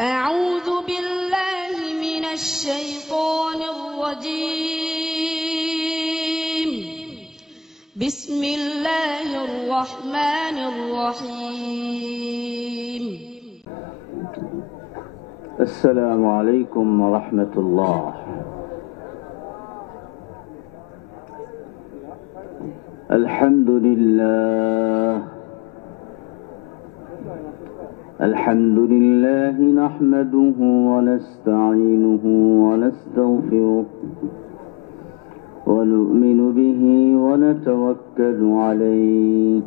أعوذ بالله من الشيطان الرجيم. بسم الله الرحمن الرحيم. السلام عليكم ورحمة الله. الحمد لله نحمده ونستعينه ونستغفره ونؤمن به ونتوكل عليه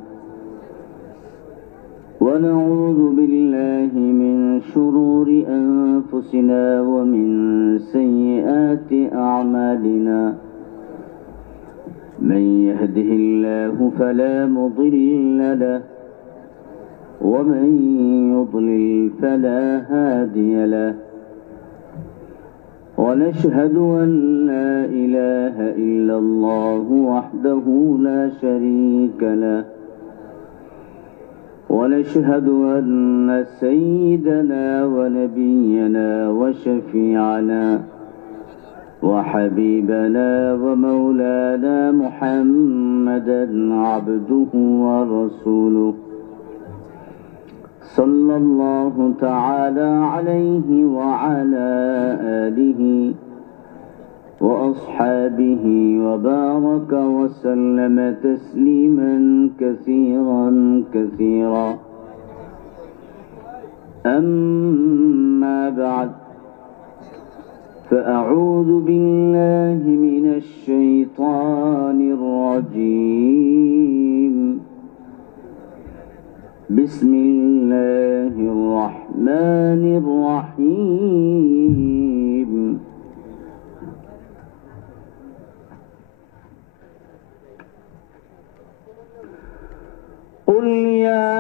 ونعوذ بالله من شرور أنفسنا ومن سيئات أعمالنا. من يهده الله فلا مضل له ومن يضلل فلا هادي له. ونشهد أن لا إله إلا الله وحده لا شريك له. ونشهد أن سيدنا ونبينا وشفيعنا وحبيبنا ومولانا محمدا عبده ورسوله صلى الله تعالى عليه وعلى آله وأصحابه وبارك وسلم تسليما كثيرا كثيرا. أما بعد، فأعوذ بالله من الشيطان الرجيم. بسم الله الرحمن الرحيم. قل يا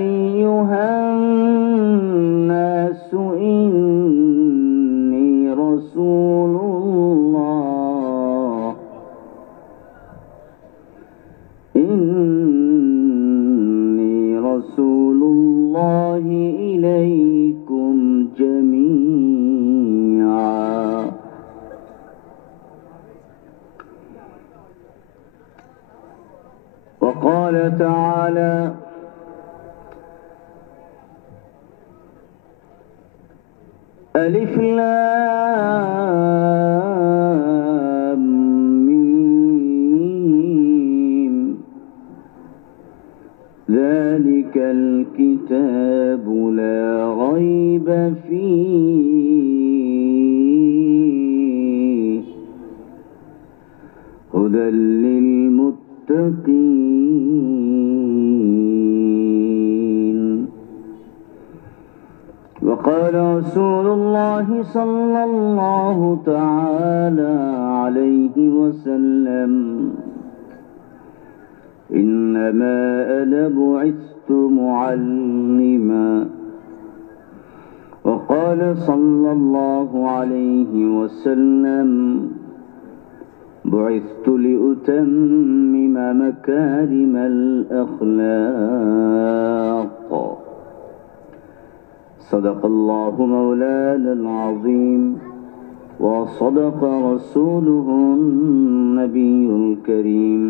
أيها الناس إني رسول الله إليكم جميعا. وقال تعالى: ألف لام ميم ذلك الكتاب لا ريب فيه هدى للمتقين. وقال رسول الله صلى الله تعالى عليه وسلم: إنما أنا بعثت معلما. وقال صلى الله عليه وسلم: بعثت لأتمم مكارم الأخلاق. صدق الله مولانا العظيم وصدق رسوله النبي الكريم.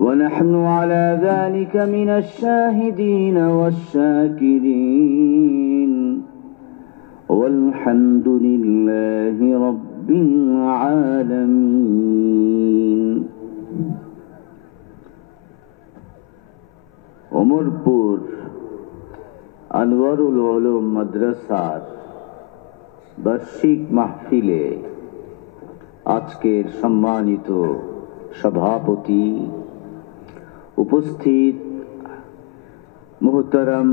ونحن على ذلك من الشاهدين والشاكرين، والحمد لله رب العالمين. ওমরপুর আনোয়ারুল উলুম মাদ্রাসার বার্ষিক মাহফিলে আজকের সম্মানিত সভাপতি, উপস্থিত মুহতারাম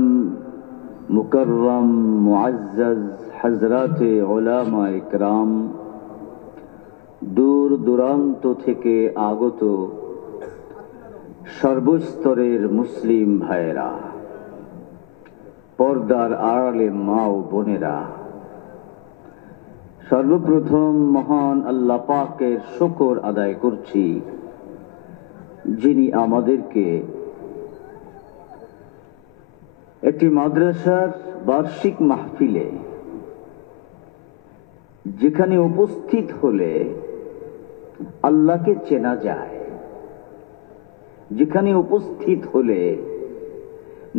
মুকররম মুআজ্জাজ হযরতে উলামা ইকরাম, দূর দূরান্ত থেকে আগত সর্বস্তরের মুসলিম ভাইয়েরা, পর্দার আড়ালে মা ও বোনেরা, সর্বপ্রথম মহান আল্লাহ পাকের শুকর আদায় করছি, যিনি আমাদেরকে একটি মাদ্রাসার বার্ষিক মাহফিলে যেখানে উপস্থিত হলে আল্লাহকে চেনা যায়, যেখানে উপস্থিত হলে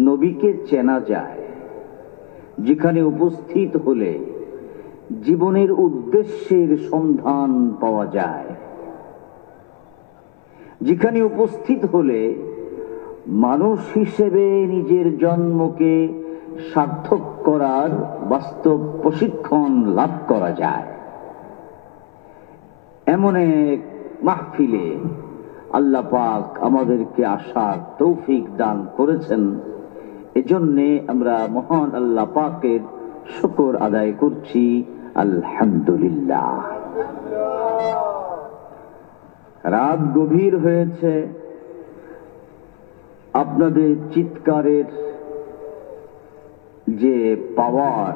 নবীকে চেনা যায়, যেখানে উপস্থিত হলে জীবনের উদ্দেশ্যের সন্ধান পাওয়া যায়, যেখানে উপস্থিত হলে মানুষ হিসেবে নিজের জন্মকে সার্থক করার বাস্তব প্রশিক্ষণ লাভ করা যায়, এমন এক মাহফিলে আল্লাহ পাক আমাদেরকে আসার তৌফিক দান করেছেন। এজন্যে আমরা মহান আল্লাহ পাকের শুকর আদায় করছি, আলহামদুলিল্লাহ। রাত গভীর হয়েছে, আপনাদের চিৎকারের যে পাওয়ার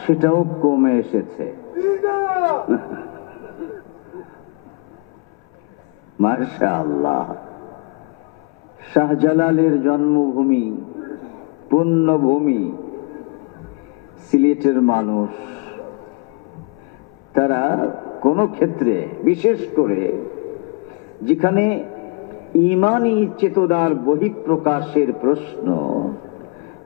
সেটাও কমে এসেছে। মাশাআল্লাহ, শাহজালালের জন্মভূমি, পুণ্যভূমি সিলেটের মানুষ, তারা কোন ক্ষেত্রে, বিশেষ করে যেখানে ঈমানী চেতনার বহিঃপ্রকাশের প্রশ্ন,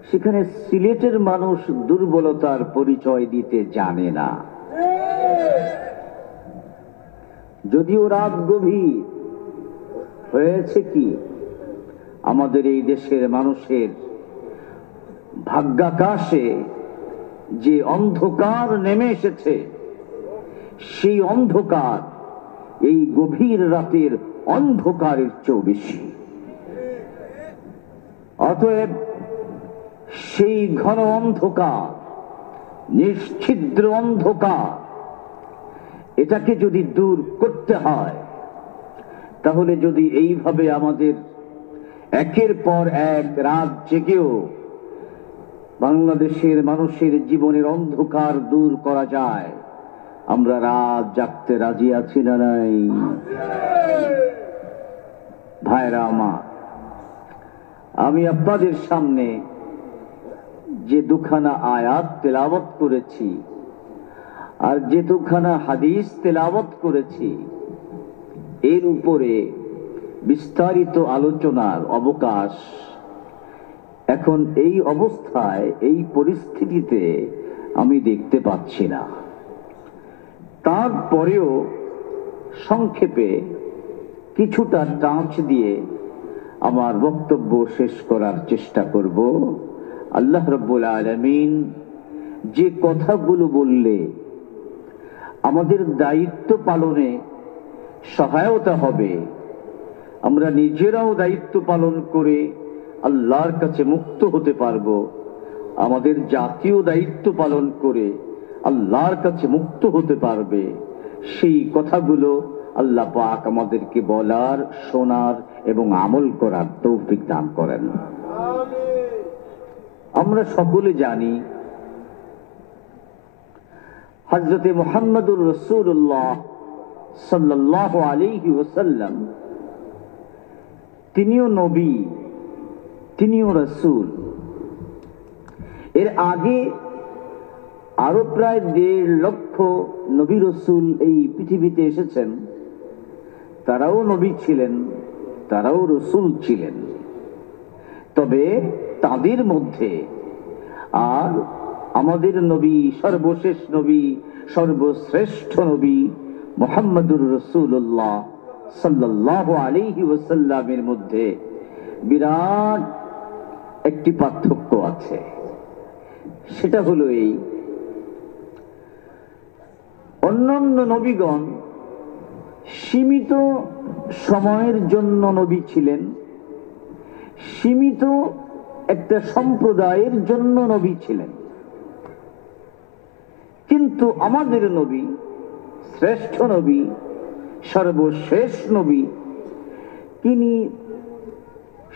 সেখানে সিলেটের মানুষ দুর্বলতার পরিচয় দিতে জানে না। যদিও রাত গভীর হয়েছে, কি আমাদের এই দেশের মানুষের ভাগ্যাকাশে যে অন্ধকার নেমে এসেছে, সেই অন্ধকার এই গভীর রাতের অন্ধকারের চেয়েও বেশি। অতএব সেই ঘন অন্ধকার, নিশ্ছিদ্র অন্ধকার, এটাকে যদি দূর করতে হয়, তাহলে যদি এইভাবে আমাদের একের পর এক রাত জেগেও বাংলাদেশের মানুষের জীবনের অন্ধকার দূর করা যায়, আমরা রাত জাগতে রাজি আছি না নাই? ভাইরা আমার, আমি আপনাদের সামনে যে দুখানা আয়াত তেলাওয়াত করেছি আর যে দুখানা হাদিস তেলাওয়াত করেছি, এর উপরে বিস্তারিত আলোচনার অবকাশ এখন এই অবস্থায়, এই পরিস্থিতিতে আমি দেখতে পাচ্ছি না। তারপরেও সংক্ষেপে কিছুটা টাচ দিয়ে আমার বক্তব্য শেষ করার চেষ্টা করব। আল্লাহ রাব্বুল আলামিন যে কথাগুলো বললে আমাদের দায়িত্ব পালনে সহায়তা হবে, আমরা নিজেরাও দায়িত্ব পালন করে আল্লাহর কাছে মুক্ত হতে পারবো, আমাদের জাতীয় দায়িত্ব পালন করে আল্লাহর কাছে মুক্ত হতে পারবে, সেই কথাগুলো আল্লাহ পাক আমাদেরকে বলার, শোনার এবং আমল করার তৌফিক দান করেন। আমরা সকলে জানি হযরতে মুহাম্মদুর রাসূলুল্লাহ সাল্লাল্লাহু আলাইহি ওয়াসাল্লাম, তিনিও নবী, তিনিও রাসূল। এর আগে আরো প্রায় 1.5 লক্ষ নবী রাসূল এই পৃথিবীতে এসেছেন, তারাও নবী ছিলেন, তারাও রাসূল ছিলেন। তবে তাদের মধ্যে আর আমাদের নবী, সর্বশেষ নবী, সর্বশ্রেষ্ঠ নবী মুহাম্মদুর রাসূলুল্লাহ সাল্লাল্লাহু আলাইহি ওয়াসাল্লামের মধ্যে বিরাট একটি পার্থক্য আছে। সেটা হলো এই, অন্যান্য নবীগণ সীমিত সময়ের জন্য নবী ছিলেন, সীমিত একটা সম্প্রদায়ের জন্য নবী ছিলেন। কিন্তু আমাদের নবী, শ্রেষ্ঠ নবী, সর্বশেষ নবী, তিনি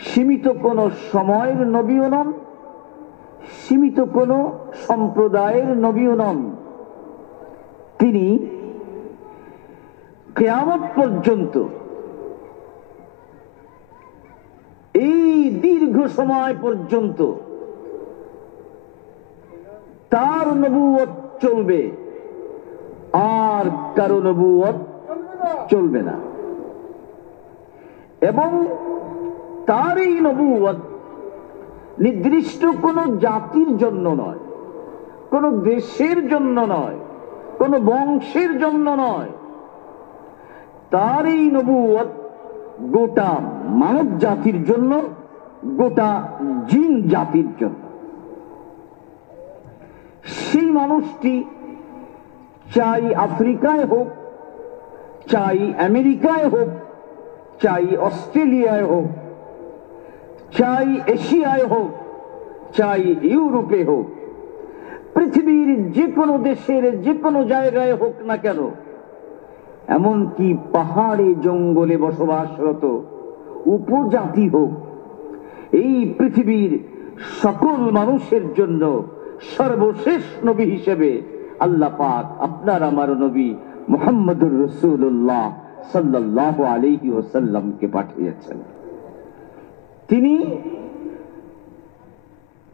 সীমিত কোন সময়ের নবীও নন, সীমিত কোন সম্প্রদায়ের নবীও নন। তিনি কিয়ামত পর্যন্ত, এই দীর্ঘ সময় পর্যন্ত তার নবুয়ত চলবে, আর কারো নবুয়ত চলবে না। এবং তার এই নবুয়ত নির্দিষ্ট কোন জাতির জন্য নয়, কোন দেশের জন্য নয়, কোন বংশের জন্য নয়। তার এই নবুয়ত গোটা মানব জাতির জন্য, গোটা জিন জাতির জন্য। সেই মানুষটি চাই আফ্রিকায় হোক, চাই আমেরিকায় হোক, চাই অস্ট্রেলিয়ায় হোক, চাই এশিয়ায় হোক, চাই ইউরোপে হোক, পৃথিবীর যে কোনো দেশের যে কোনো জায়গায় হোক না কেন, এমনকি পাহাড়ে জঙ্গলে বসবাসরত উপজাতি হোক, এই পৃথিবীর সকল মানুষের জন্য সর্বশেষ নবী হিসেবে আল্লাহ পাক আপনার আমার নবী মুহাম্মদুর রাসূলুল্লাহ সাল্লাল্লাহু আলাইহি ওয়াসাল্লামকে পাঠিয়েছেন। তিনি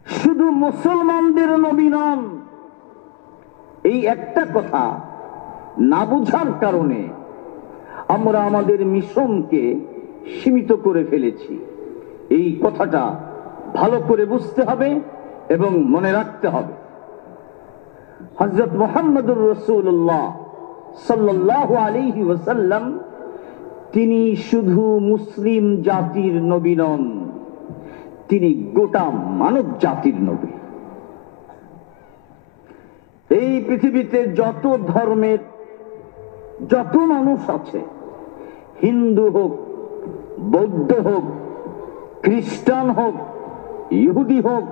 শুধু মুসলমানদের নবী নন, এই একটা কথা না বুঝার কারণে আমরা আমাদের মিশনকে সীমিত করে ফেলেছি। এই কথাটা ভালো করে বুঝতে হবে এবং মনে রাখতে হবে। হযরত মুহাম্মদুর রাসূলুল্লাহ সাল্লাল্লাহু আলাইহি ওয়াসাল্লাম তিনি শুধু মুসলিম জাতির নবী নন, তিনি গোটা মানব জাতির নবী। এই পৃথিবীতে যত ধর্মের যত মানুষ আছে, হিন্দু হোক, বৌদ্ধ হোক, খ্রিস্টান হোক, ইহুদি হোক,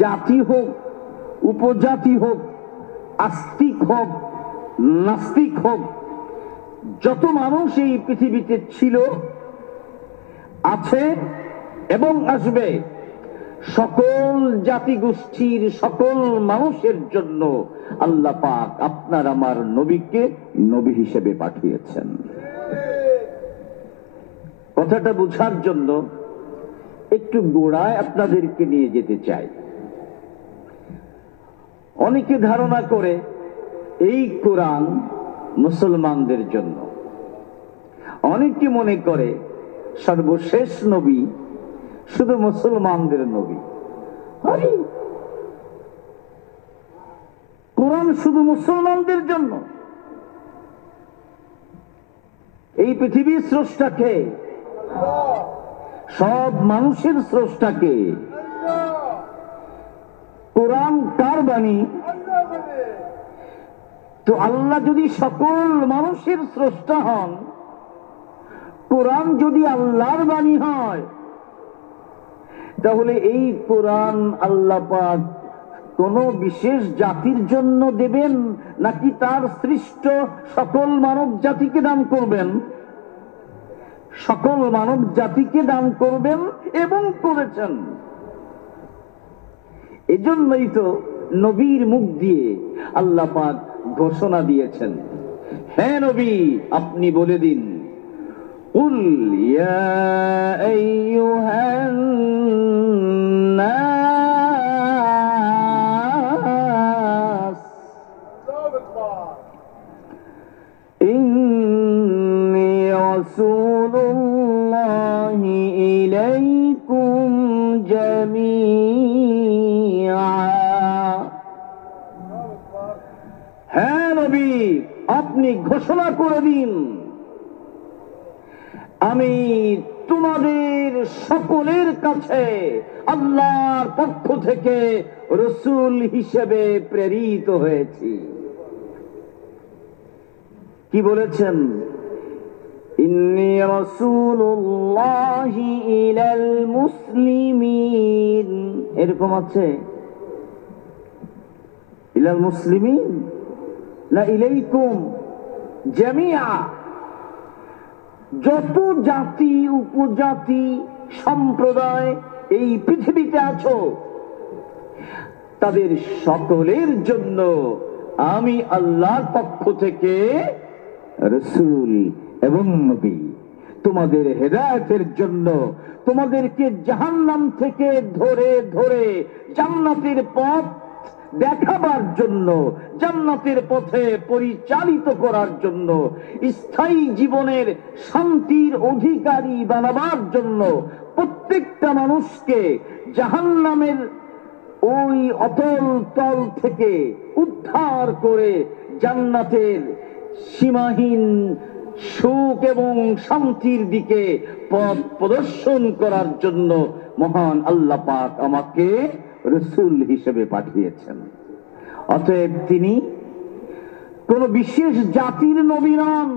জাতি হোক, উপজাতি হোক, আস্তিক হোক, নাস্তিক হোক, যত মানুষ এই পৃথিবীতে ছিল, আছে এবং আসবে, সকল জাতিগোষ্ঠীর সকল মানুষের জন্য আল্লাহ পাক আপনার আমার নবীকে নবী হিসেবে পাঠিয়েছেন। কথাটা বোঝার জন্য একটু গোড়ায় আপনাদেরকে নিয়ে যেতে চাই। অনেকে ধারণা করে এই কোরআন মুসলমানদের জন্য, অনেকে মনে করে সর্বশেষ নবী শুধু মুসলমানদের নবী। আরে কোরআন শুধু মুসলমানদের জন্য? এই পৃথিবীর স্রষ্টাকে, সব মানুষের স্রষ্টাকে, কোরআন কার বাণী? তো আল্লাহ যদি সকল মানুষের স্রষ্টা হন, কোরআন যদি আল্লাহর বাণী হয়, তাহলে এই কোরআন আল্লাহ পাক কোন বিশেষ জাতির জন্য দেবেন, নাকি তার সৃষ্ট সকল মানব জাতিকে দান করবেন? সকল মানব জাতিকে দান করবেন এবং করেছেন। এজন্যই তো নবীর মুখ দিয়ে আল্লাহ পাক ঘোষণা দিয়েছেন, হে নবী আপনি বলে দিন, কুল ইয়া আইয়ুহান নাস ইন্নী রাসূলুল্লাহি ইলাইকুম জামিআ। হ্যাঁ নবী আপনি ঘোষণা করে দিন, আমি তোমাদের সকলের কাছে আল্লাহর পক্ষ থেকে রাসূল হিসেবে প্রেরিত হয়েছি। কি বলেছেন? ইন্নী রাসূলুল্লাহি ইলাল মুসলিমিন, এরকম আছে? ইলাল মুসলিমিন না ইলাইকুম জামিআ? যত জাতি উপজাতি সম্প্রদায় এই পৃথিবীতে আছো, তাদের সকলের জন্য আমি আল্লাহর পক্ষ থেকে রাসূল এবং নবী, তোমাদের হেদায়েতের জন্য, তোমাদেরকে জাহান্নাম থেকে ধরে ধরে জান্নাতের পথ দেখাবার জন্য, জান্নাতের পথে পরিচালিত করার জন্য, স্থায়ী জীবনের শান্তির অধিকারী বানাবার জন্য, প্রত্যেকটা মানুষকে জাহান্নামের ওই অতল তল থেকে উদ্ধার করে জান্নাতের সীমাহীন সুখ এবং শান্তির দিকে পথ প্রদর্শন করার জন্য মহান আল্লাহ পাক আমাকে রাসূল হিসেবে পাঠিয়েছেন। অতএব তিনি কোন বিশেষ জাতির নবী নন,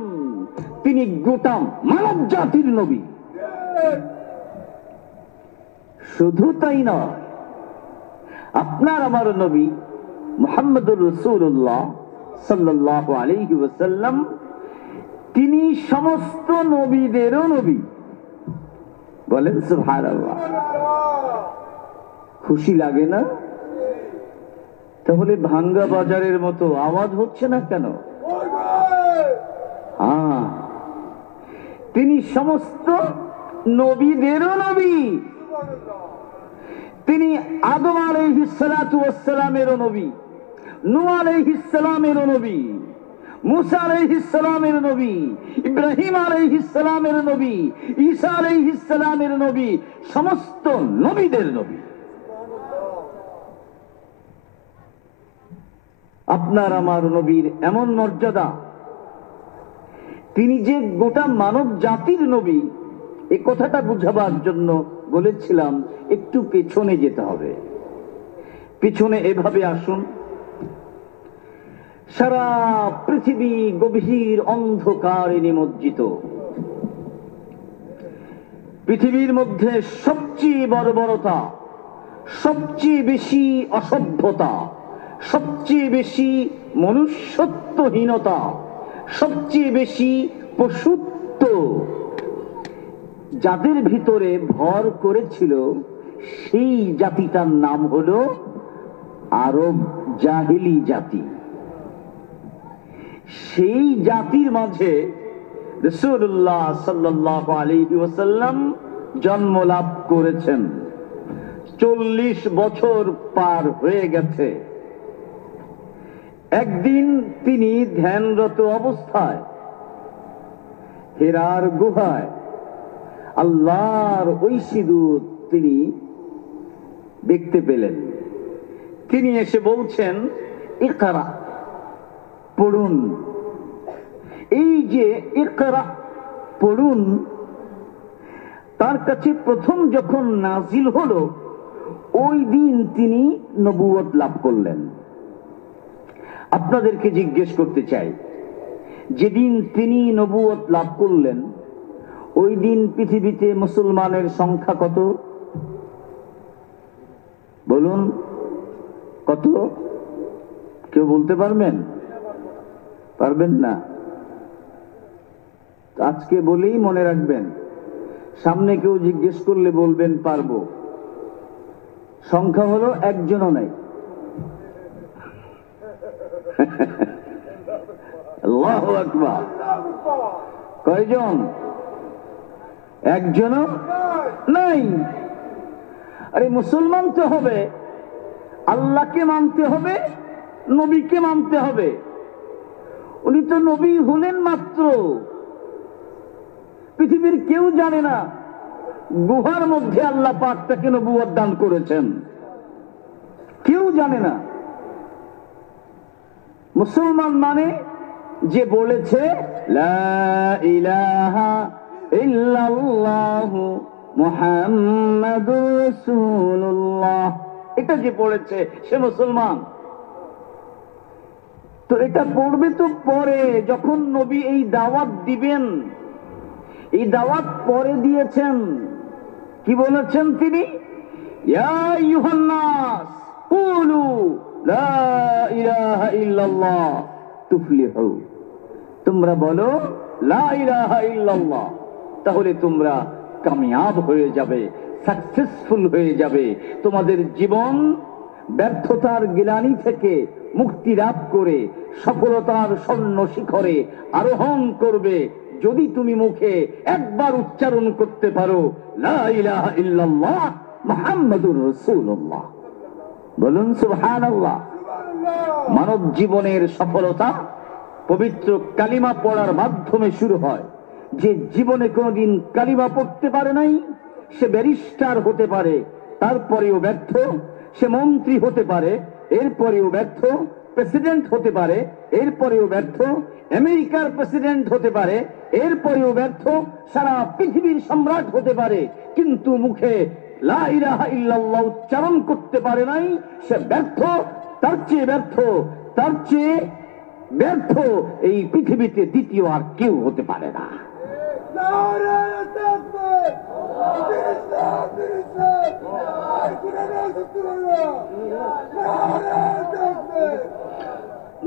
তিনি গোটা মানব জাতির নবী। শুধু তাই নয়, আপনার আমার নবী মুহাম্মদুর রাসূলুল্লাহ সাল্লাল্লাহু আলাইহি ওয়াসাল্লাম, তিনি সমস্ত নবীদেরও নবী। বলেন সুবহানাল্লাহ। খুশি লাগে না? তাহলে ভাঙ্গা বাজারের মতো আওয়াজ হচ্ছে না কেন? হ্যাঁ, তিনি সমস্ত নবীদেরও নবী। তিনি আদম আলাইহিস সালাতু ওয়াস সালামেরও নবী, নূহ আলাইহিস সালামেরও নবী, মুসা আলাইহিস সালামের নবী, ইব্রাহিম আলাইহিস সালামের নবী, ঈসা আলাইহিস সালামের নবী, সমস্ত নবীদের নবী। আপনার আমার নবীর এমন মর্যাদা, তিনি যে গোটা মানব জাতির নবী, এই কথাটা বুঝাবার জন্য বলেছিলাম একটু পেছনে যেতে হবে। পিছনে এভাবে আসুন। সারা পৃথিবী গভীর অন্ধকারে নিমজ্জিত। পৃথিবীর মধ্যে সবচেয়ে বর্বরতা, সবচেয়ে বেশি অসভ্যতা, সবচেয়ে বেশি মনুষ্যত্বহীনতা, সবচেয়ে বেশি পশুত্ব যাদের ভিতরে ভর করেছিল, সেই জাতিটার নাম হলো আরব জাহেলি জাতি। সেই জাতির মাঝে রাসূলুল্লাহ সাল্লাল্লাহু আলাইহি ওয়াসাল্লাম জন্ম লাভ করেছেন। 40 বছর পার হয়ে গেছে। একদিন তিনি ধ্যানরত অবস্থায় হেরার গুহায় আল্লাহর ঐশী দূত তিনি দেখতে পেলেন। তিনি এসে বলছেন, ইকরা, পড়ুন। এই যে ইকরা, পড়ুন, তার কাছে প্রথম যখন নাজিল হলো, ওই দিন তিনি নবুয়ত লাভ করলেন। আপনাদেরকে জিজ্ঞেস করতে চাই, যেদিন তিনি নবুয়ত লাভ করলেন, ওই দিন পৃথিবীতে মুসলমানের সংখ্যা কত? বলুন, কত? কেউ বলতে পারবেন? পারবেন না? আজকে বলেই মনে রাখবেন, সামনে কেউ জিজ্ঞেস করলে বলবেন পারবো। সংখ্যা হলো একজনও নাই। আল্লাহু আকবার। কয়জন? একজনও নাই। আরে মুসলমান তো হবে, আল্লাহকে মানতে হবে, নবীকে মানতে হবে। উনি তো নবী হলেন মাত্র, পৃথিবীর কেউ জানে না গুহার মধ্যে আল্লাহ পাক তাকে নবুয়ত দান করেছেন, কেউ জানে না। মুসলমান মানে যে বলেছে লা ইলাহা ইল্লাল্লাহু মুহাম্মাদুর রাসূলুল্লাহ, এটা যে পড়েছে সে মুসলমান। তো এটা পড়বে তো পরে, যখন নবী এই দাওয়াত দিবেন। এই দাওয়াত পরে দিয়েছেন। কি বলেছেন তিনি? ইয়া আইয়ুহান নাস কুলু লা ইলাহা ইল্লাল্লাহ তুফলিহু, তোমরা বলো লা ইলাহা ইল্লাল্লাহ, তাহলে তোমরা কামিয়াব হয়ে যাবে, সাকসেসফুল হয়ে যাবে। তোমাদের জীবন ব্যর্থতার গ্লানি থেকে মুক্তি লাভ করে সফলতার স্বর্ণ শিখরে আরোহণ করবে, যদি তুমি মুখে একবার উচ্চারণ করতে পারো লা ইলাহা ইল্লাল্লাহ মুহাম্মাদুর রাসূলুল্লাহ। বলুন সুবহানাল্লাহ। মানব জীবনের সফলতা পবিত্র কালিমা পড়ার মাধ্যমে শুরু হয়। যে জীবনে কোনোদিন কালিমা পড়তে পারে নাই, সে ব্যারিস্টার হতে পারে, তারপরেও ব্যর্থ। সে মন্ত্রী হতে পারে, এরপরেও ব্যর্থ। প্রেসিডেন্ট হতে পারে, এরপরেও ব্যর্থ। আমেরিকার প্রেসিডেন্ট হতে পারে, এরপরেও ব্যর্থ। সারা পৃথিবীর সম্রাট হতে পারে, কিন্তু মুখে লা ইলাহা ইল্লাল্লাহ উচ্চারণ করতে পারে নাই, সে ব্যর্থ। তার চেয়ে ব্যর্থ, তার চেয়ে ব্যর্থ এই পৃথিবীতে দ্বিতীয় আর কেউ হতে পারে না।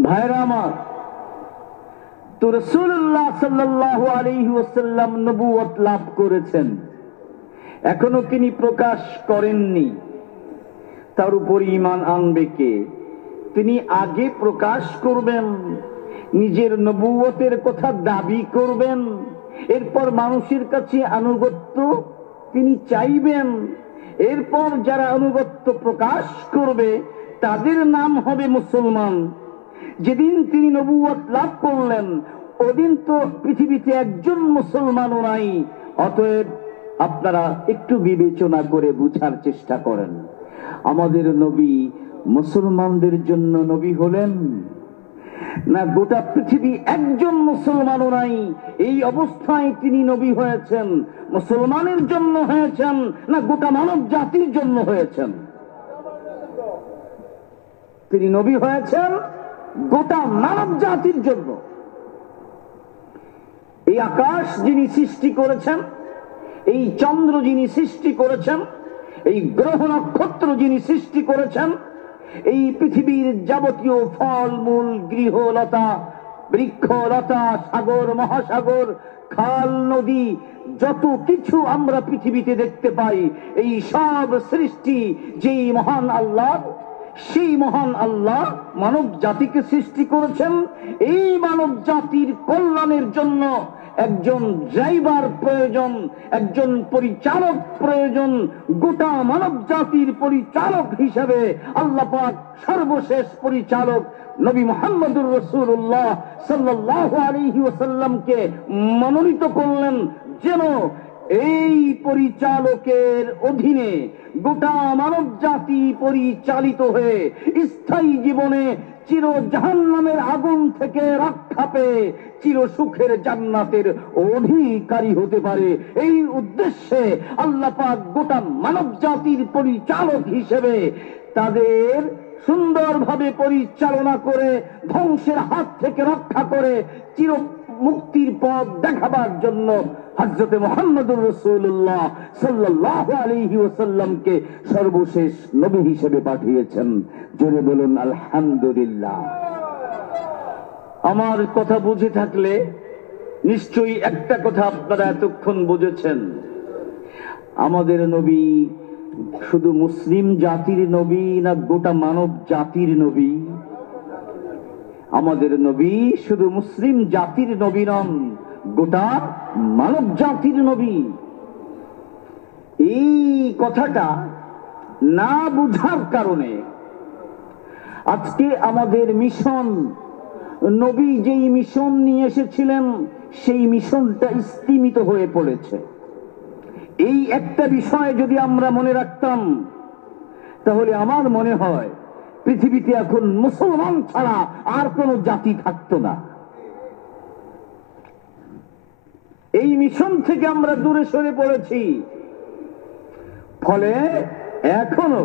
ভাইরা আমার, তো রাসূলুল্লাহ সাল্লাল্লাহু আলাইহি ওয়াসাল্লাম নবুয়ত লাভ করেছেন, এখনো তিনি প্রকাশ করেননি। তার উপর ঈমান আনবে কে? তিনি আগে প্রকাশ করবেন, নিজের নবুয়তের কথা দাবি করবেন, এরপর মানুষের কাছে আনুগত্য তিনি চাইবেন। এরপর যারা আনুগত্য প্রকাশ করবে তাদের নাম হবে মুসলমান। যেদিন তিনি নবুয়ত লাভ করলেন ওদিন তো পৃথিবীতে একজন মুসলমানও নাই। অতএব আপনারা একটু বিবেচনা করে বুঝার চেষ্টা করেন, আমাদের নবী মুসলমানদের জন্য নবী হলেন না গোটা পৃথিবী একজন মুসলমানও নাই এই অবস্থায় তিনি নবী হয়েছেন? মুসলমানের জন্য হয়েছেন না গোটা মানব জাতির জন্য হয়েছেন? তিনি নবী হয়েছেন গোটা মানব জাতির জন্য। এই আকাশ যিনি সৃষ্টি করেছেন, এই চন্দ্র যিনি সৃষ্টি করেছেন, এই গ্রহ নক্ষত্র যিনি সৃষ্টি করেছেন, এই পৃথিবীর যাবতীয় ফল মূল গৃহলতা বৃক্ষলতা সাগর মহাসাগর খাল নদী যত কিছু আমরা পৃথিবীতে দেখতে পাই, এই সব সৃষ্টি যেই মহান আল্লাহ, সেই মহান আল্লাহ মানব জাতিকে সৃষ্টি করেছেন। এই মানব জাতির কল্যাণের জন্য একজন ড্রাইভার প্রয়োজন, একজন পরিচালক প্রয়োজন। গোটা মানব জাতির পরিচালক হিসেবে আল্লাহ পাক সর্বশেষ পরিচালক নবী মুহাম্মদুর রাসূলুল্লাহ সাল্লাল্লাহু আলাইহি ওয়াসাল্লামকে মনোনীত করলেন, যেন এই পরিচালকের অধীনে গোটা মানব জাতি পরিচালিত হয়ে স্থায়ী জীবনে চির জাহান্নামের আগুন থেকে রক্ষা পেয়ে চির সুখের জান্নাতের অধিকারী হতে পারে। এই উদ্দেশ্যে আল্লাহ পাক গোটা মানব জাতির পরিচালক হিসেবে তাদের সুন্দরভাবে পরিচালনা করে ধ্বংসের হাত থেকে রক্ষা করে চির মুক্তির পথ দেখাবার জন্য হযরত মুহাম্মদুর রাসূলুল্লাহ সাল্লাল্লাহু আলাইহি ওয়াসাল্লামকে সর্বশেষ নবী হিসেবে পাঠিয়েছেন। জোরে বলুন আলহামদুলিল্লাহ। আমার কথা বুঝে থাকলে নিশ্চয়ই একটা কথা আপনারা এতক্ষণ বুঝেছেন, আমাদের নবী শুধু মুসলিম জাতির নবী না গোটা মানব জাতির নবী? আমাদের নবী শুধু মুসলিম জাতির নবী নন, গোটা মানব জাতির নবী। এই কথাটা না বুঝার কারণে আজকে আমাদের মিশন, নবী যেই মিশন নিয়ে এসেছিলেন সেই মিশনটা স্তিমিত হয়ে পড়েছে। এই একটা বিষয় যদি আমরা মনে রাখতাম তাহলে আমার মনে হয় পৃথিবীতে এখন মুসলমান ছাড়া আর কোন জাতি থাকতো না। এই মিশন থেকে আমরা দূরে সরে পড়েছি, ফলে এখনো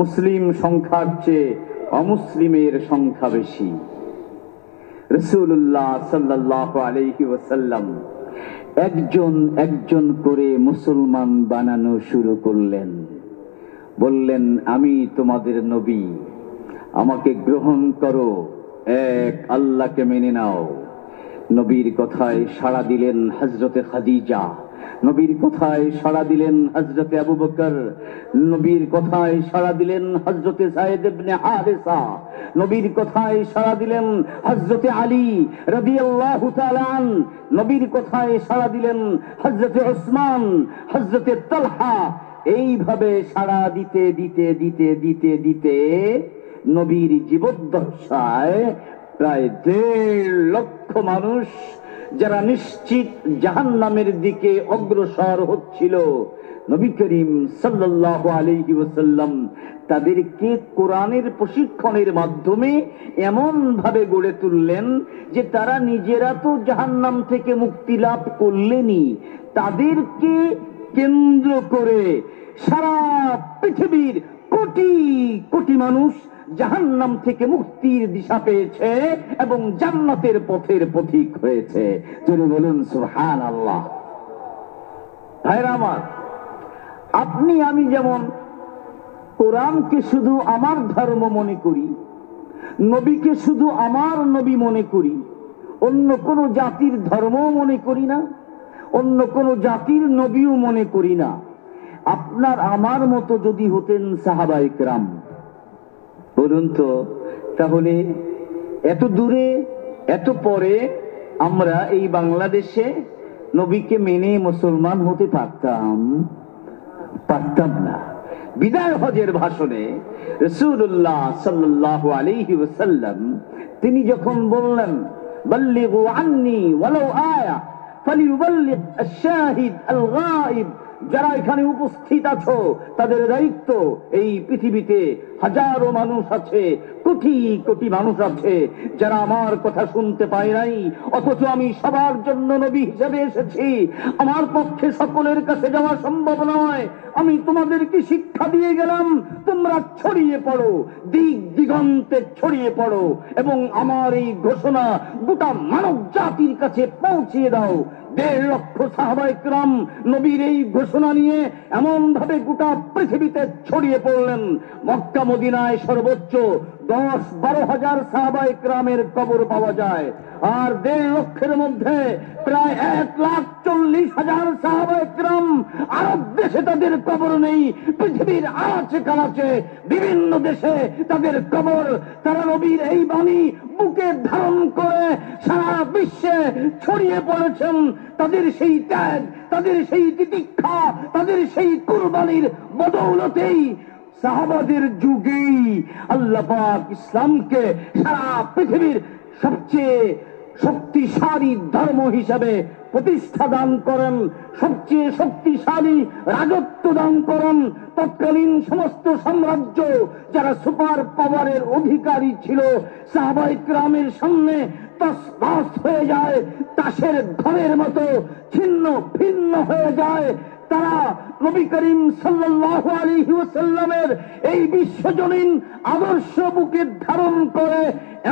মুসলিম সংখ্যার চেয়ে অমুসলিমের সংখ্যা বেশি। রাসূলুল্লাহ সাল্লাল্লাহু আলাইহি ওয়াসাল্লাম একজন একজন করে মুসলমান বানানো শুরু করলেন। বললেন, আমি তোমাদের নবী, আমাকে গ্রহণ করো, এক আল্লাহকে মেনে নাও। নবীর কথায় সাড়া দিলেন হযরতে খাদিজা, নবীর কথায় সাড়া দিলেন হযরতে আবু বকর, নবীর কথায় সাড়া দিলেন হযরতে যায়েদ ইবনে হারেসা, নবীর কথায় সাড়া দিলেন হযরতে আলী রাদিয়াল্লাহু তাআলা আন, নবীর কথায় সাড়া দিলেন হযরতে উসমান, হযরতে তালহা। এইভাবে সাড়া দিতে দিতে দিতে দিতে দিতে নবীর জীবদ্দশায় প্রায় 1.5 লক্ষ মানুষ যারা নিশ্চিত জাহান্নামের দিকে অগ্রসর হচ্ছিল, নবী করিম সাল্লাল্লাহু আলাইহি ওয়াসাল্লাম তাদেরকে কোরআনের প্রশিক্ষণের মাধ্যমে এমন ভাবে গড়ে তুললেন যে তারা নিজেরা তো জাহান্নাম থেকে মুক্তি লাভ করলেনই, তাদেরকে কেন্দ্র করে সারা পৃথিবীর কোটি কোটি মানুষ জাহান্নাম থেকে মুক্তির দিশা পেয়েছে এবং জান্নাতের পথের পথিক হয়েছে। জোরে বলুন সুবহানাল্লাহ। ভাইরা আমার, আপনি আমি যেমন কোরআনকে শুধু আমার ধর্ম মনে করি, নবীকে শুধু আমার নবী মনে করি, অন্য কোন জাতির ধর্মও মনে করি না, অন্য কোন জাতির নবীও মনে করি না, আপনার আমার মতো যদি হতেন সাহাবায়ে কেরাম, বলুন তো তাহলে এত দূরে এত পরে আমরা এই বাংলাদেশে নবীকে মেনে মুসলমান হতে পারতাম? পারতাম না। বিদায় হজের ভাষণে রাসূলুল্লাহ সাল্লাল্লাহু আলাইহি ওয়াসাল্লাম তিনি যখন বললেন, বাল্লিগু আন্নী ওয়ালাউ আয়া ফালিউবাল্লিগ আশ-শাহিদ আল-গায়ব, যারা এখানে উপস্থিত আছো তাদের দায়িত্ব, এই পৃথিবীতে হাজারো মানুষ আছে, কোটি কোটি মানুষ আছে যারা আমার কথা শুনতে পায় নাই, অথচ আমি সবার জন্য নবী হিসেবে এসেছি, আমার পক্ষে সকলের কাছে যাওয়া সম্ভব নয়, আমি তোমাদেরকে শিক্ষা দিয়ে গেলাম, তোমরা ছড়িয়ে পড়ো, দিক দিগন্তে ছড়িয়ে পড়ো এবং আমার এই ঘোষণা গোটা মানব জাতির কাছে পৌঁছিয়ে দাও। 1.5 লক্ষ সাহাবায়ে কেরাম নবীর এই ঘোষণা নিয়ে এমন ভাবে গোটা পৃথিবীতে ছড়িয়ে পড়লেন। মক্কা মদিনায় সর্বোচ্চ 10-12 হাজার সাহাবায়ে কেরামের কবর পাওয়া যায়, আর 1.5 লক্ষের মধ্যে প্রায় 1,40,000 সাহাবায়ে কেরাম আরব দেশে তাদের কবর নেই, পৃথিবীর আনাচে কানাচে বিভিন্ন দেশে তাদের কবর। তারা নবীর এই বাণী বুকে ধারণ করে সারা বিশ্বে ছড়িয়ে পড়েছেন। তাদের সেই ত্যাগ, তাদের সেই তিতিক্ষা, তাদের সেই কুরবানির বদৌলতেই সাহাবাদের যুগেই আল্লাহ পাক ইসলামকে সারা পৃথিবীর সবচেয়ে শক্তিশালী ধর্ম হিসাবে প্রতিষ্ঠা দান করেন, সবচেয়ে শক্তিশালী রাজত্ব দান করেন। তৎকালীন সমস্ত সাম্রাজ্য যারা সুপার পাওয়ারের অধিকারী ছিল, সাহাবায়ে কেরামের সামনে তসনস হয়ে যায়, তাসের ঘরের মতো ছিন্ন ভিন্ন হয়ে যায়। তারা নবী করিম সাল্লাল্লাহু আলাইহি ওয়াসাল্লামের এই বিশ্বজনীন আদর্শ বুকে ধারণ করে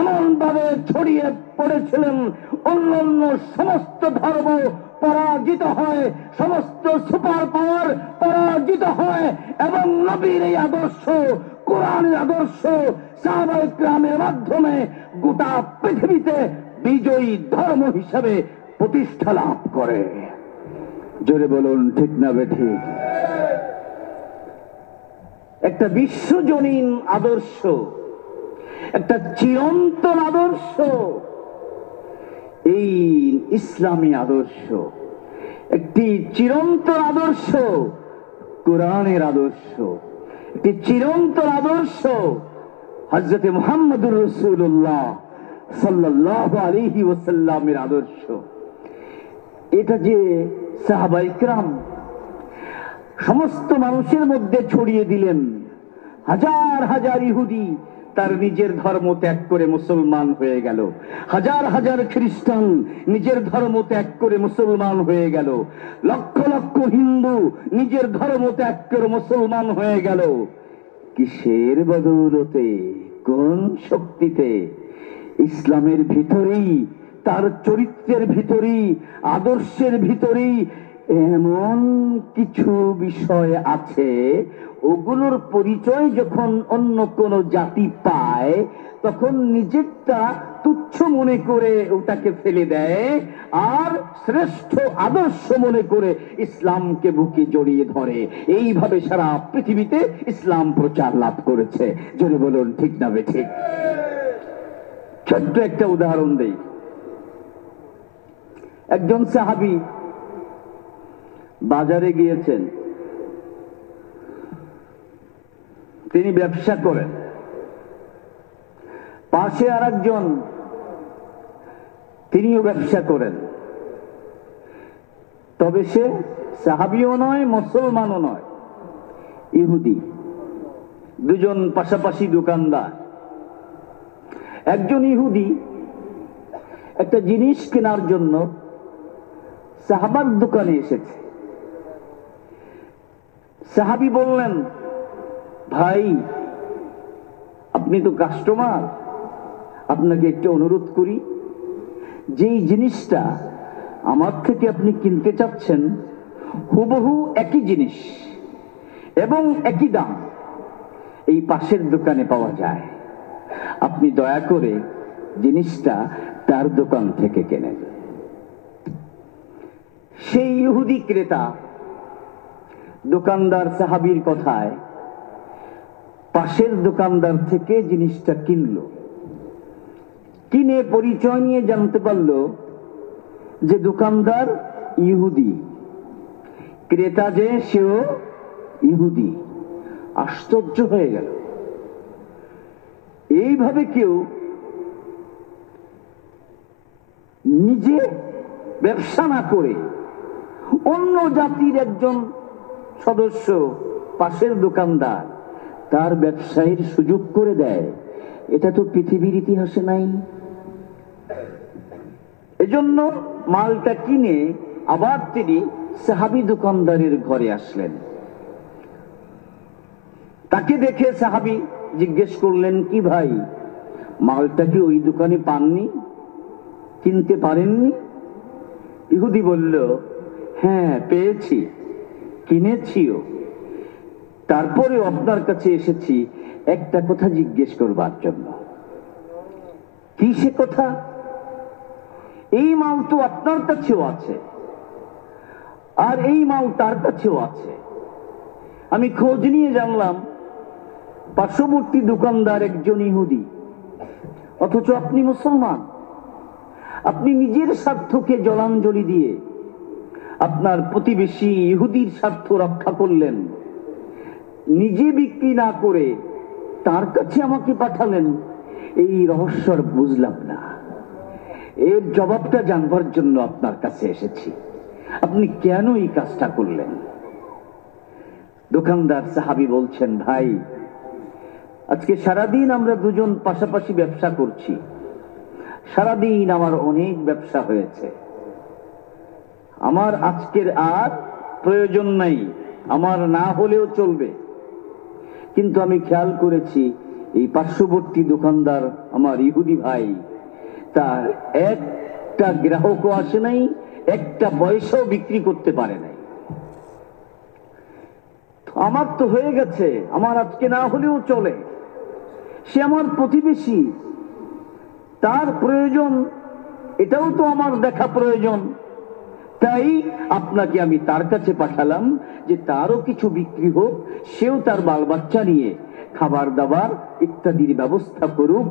এমন ভাবে ছড়িয়ে পড়েছিলেন, অন্যান্য সমস্ত ধর্ম পরাজিত হয়, সমস্ত সুপার পাওয়ার পরাজিত হয় এবং নবীর এই আদর্শ, কোরআনের আদর্শ সাহাবায়ে কেরামের মাধ্যমে গোটা পৃথিবীতে বিজয়ী ধর্ম হিসাবে প্রতিষ্ঠা লাভ করে। জোরে বলুন ঠিক না বেঠিক? একটা বিশ্বজনীন আদর্শ, একটা চিরন্তন আদর্শ, এই ইসলামী আদর্শ একটি চিরন্তন আদর্শ, কোরআনের আদর্শ একটি চিরন্তন আদর্শ, হযরত মুহাম্মদুর রাসূলুল্লাহ সাল্লাল্লাহু আলাইহি ওয়াসাল্লামের আদর্শ। এটা যে সাহাবায়ে কেরাম সমস্ত মানুষের মধ্যে ছড়িয়ে দিলেন, হাজার হাজার ইহুদি তার নিজের ধর্ম ত্যাগ করে মুসলমান হয়ে গেল, হাজার হাজার খ্রিস্টান নিজের ধর্ম ত্যাগ করে মুসলমান হয়ে গেল, লক্ষ লক্ষ হিন্দু নিজের ধর্ম ত্যাগ করে মুসলমান হয়ে গেল। কিসের বদৌলতে? কোন শক্তিতে? ইসলামের ভিতরেই, তার চরিত্রের ভিতরেই, আদর্শের ভিতরেই এমন কিছু বিষয় আছে, ওগুলোর পরিচয় যখন অন্য কোন জাতি পায় তখন নিজেরটা তুচ্ছ মনে করে ওটাকে ফেলে দেয় আর শ্রেষ্ঠ আদর্শ মনে করে ইসলামকে বুকে জড়িয়ে ধরে। এইভাবে সারা পৃথিবীতে ইসলাম প্রচার লাভ করেছে। জোরে বলুন ঠিক না বেঠিক? ছোট্ট একটা উদাহরণ দেই। একজন সাহাবী বাজারে গিয়েছেন, তিনি ব্যবসা করেন, পাশে আর একজন, তিনিও ব্যবসা করেন, তবে সে সাহাবিও নয়, মুসলমানও নয়, ইহুদি। দুজন পাশাপাশি দোকানদার। একজন ইহুদি একটা জিনিস কেনার জন্য সাহাবার দোকানে এসেছে। সাহাবি বললেন, ভাই আপনি তো কাস্টমার, আপনাকে একটু অনুরোধ করি, যেই জিনিসটা আমার থেকে আপনি কিনতে চাচ্ছেন হুবহু একই জিনিস এবং একই দাম এই পাশের দোকানে পাওয়া যায়, আপনি দয়া করে জিনিসটা তার দোকান থেকে কেনেন। সেই ইহুদি ক্রেতা দোকানদার সাহাবীর কথায় পাশের দোকানদার থেকে জিনিসটা কিনলো। কিনে পরিচয় নিয়ে জানতে পারলো যে দোকানদার ইহুদি, ক্রেতা যে সেও ইহুদি। আশ্চর্য হয়ে গেল। এইভাবে কেউ নিজে ব্যবসা না করে অন্য জাতির একজন সদস্য, পাশের দোকানদার, তার ব্যবসায়ের সুযোগ করে দেয়, এটা তো পৃথিবীর ইতিহাসে নাই। এজন্য মালটা কিনে আবার তিনি সাহাবী দোকানদারের ঘরে আসলেন। তাকে দেখে সাহাবী জিজ্ঞেস করলেন, কি ভাই, মালটা কি ওই দোকানে পাননি, কিনতে পারেননি? ইহুদি বলল, হ্যাঁ পেয়েছি, কিনেছিও, তারপরে আপনার কাছে এসেছি একটা কথা জিজ্ঞেস করবার জন্য। কি সে কথা? এই মাল তো আপনার কাছেও আছে আর এই মাল তার কাছেও আছে। আমি খোঁজ নিয়ে জানলাম পার্শ্ববর্তী দোকানদার একজন ইহুদি, অথচ আপনি মুসলমান। আপনি নিজের স্বার্থকে জলাঞ্জলি দিয়ে আপনার প্রতিবেশী ইহুদির স্বার্থ রক্ষা করলেন, নিজে বিক্রি না করে তার কাছে আমাকে পাঠালেন। এই রহস্য বুঝলাম না, এর জবাবটা জানবার জন্য আপনার কাছে এসেছি। আপনি কেন এই কাজটা করলেন? দোকানদার সাহাবী বলছেন, ভাই আজকে সারাদিন আমরা দুজন পাশাপাশি ব্যবসা করছি, সারাদিন আমার অনেক ব্যবসা হয়েছে, আমার আজকের আর প্রয়োজন নাই, আমার না হলেও চলবে। কিন্তু আমি খেয়াল করেছি এই পার্শ্ববর্তী দোকানদার আমার ইহুদি ভাই, তার একটা গ্রাহকও আসে নাই, একটা পয়সাও বিক্রি করতে পারে নাই। আমার তো হয়ে গেছে, আমার আজকে না হলেও চলে। সে আমার প্রতিবেশী, তার প্রয়োজন, এটাও তো আমার দেখা প্রয়োজন। তাই আপনাকে আমি তার কাছে পাঠালাম যে তারও কিছু বিক্রি হোক, সেও তার বাল বাচ্চা নিয়ে খাবার দাবার ইত্যাদির ব্যবস্থা করুক,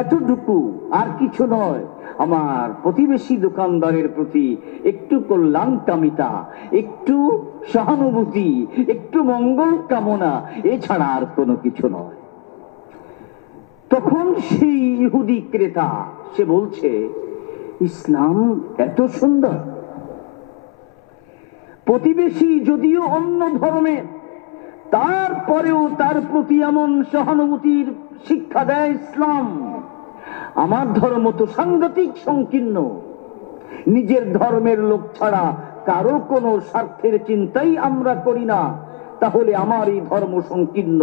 এতটুকু, আর কিছু নয়। আমার প্রতিবেশী দোকানদারের প্রতি একটু কল্যাণকামিতা, একটু সহানুভূতি, একটু মঙ্গল কামনা, এছাড়া আর কোনো কিছু নয়। তখন সেই ইহুদি ক্রেতা সে বলছে, ইসলাম এত সুন্দর, প্রতিবেশী যদিও অন্য ধর্মের, তারপরেও তার প্রতি এমন সহানুভূতির শিক্ষা দেয় ইসলাম। আমার ধর্ম তো সাংঘাতিক সংকীর্ণ, নিজের ধর্মের লোক ছাড়া কারো কোনো স্বার্থের চিন্তাই আমরা করি না। তাহলে আমার এই ধর্ম সংকীর্ণ,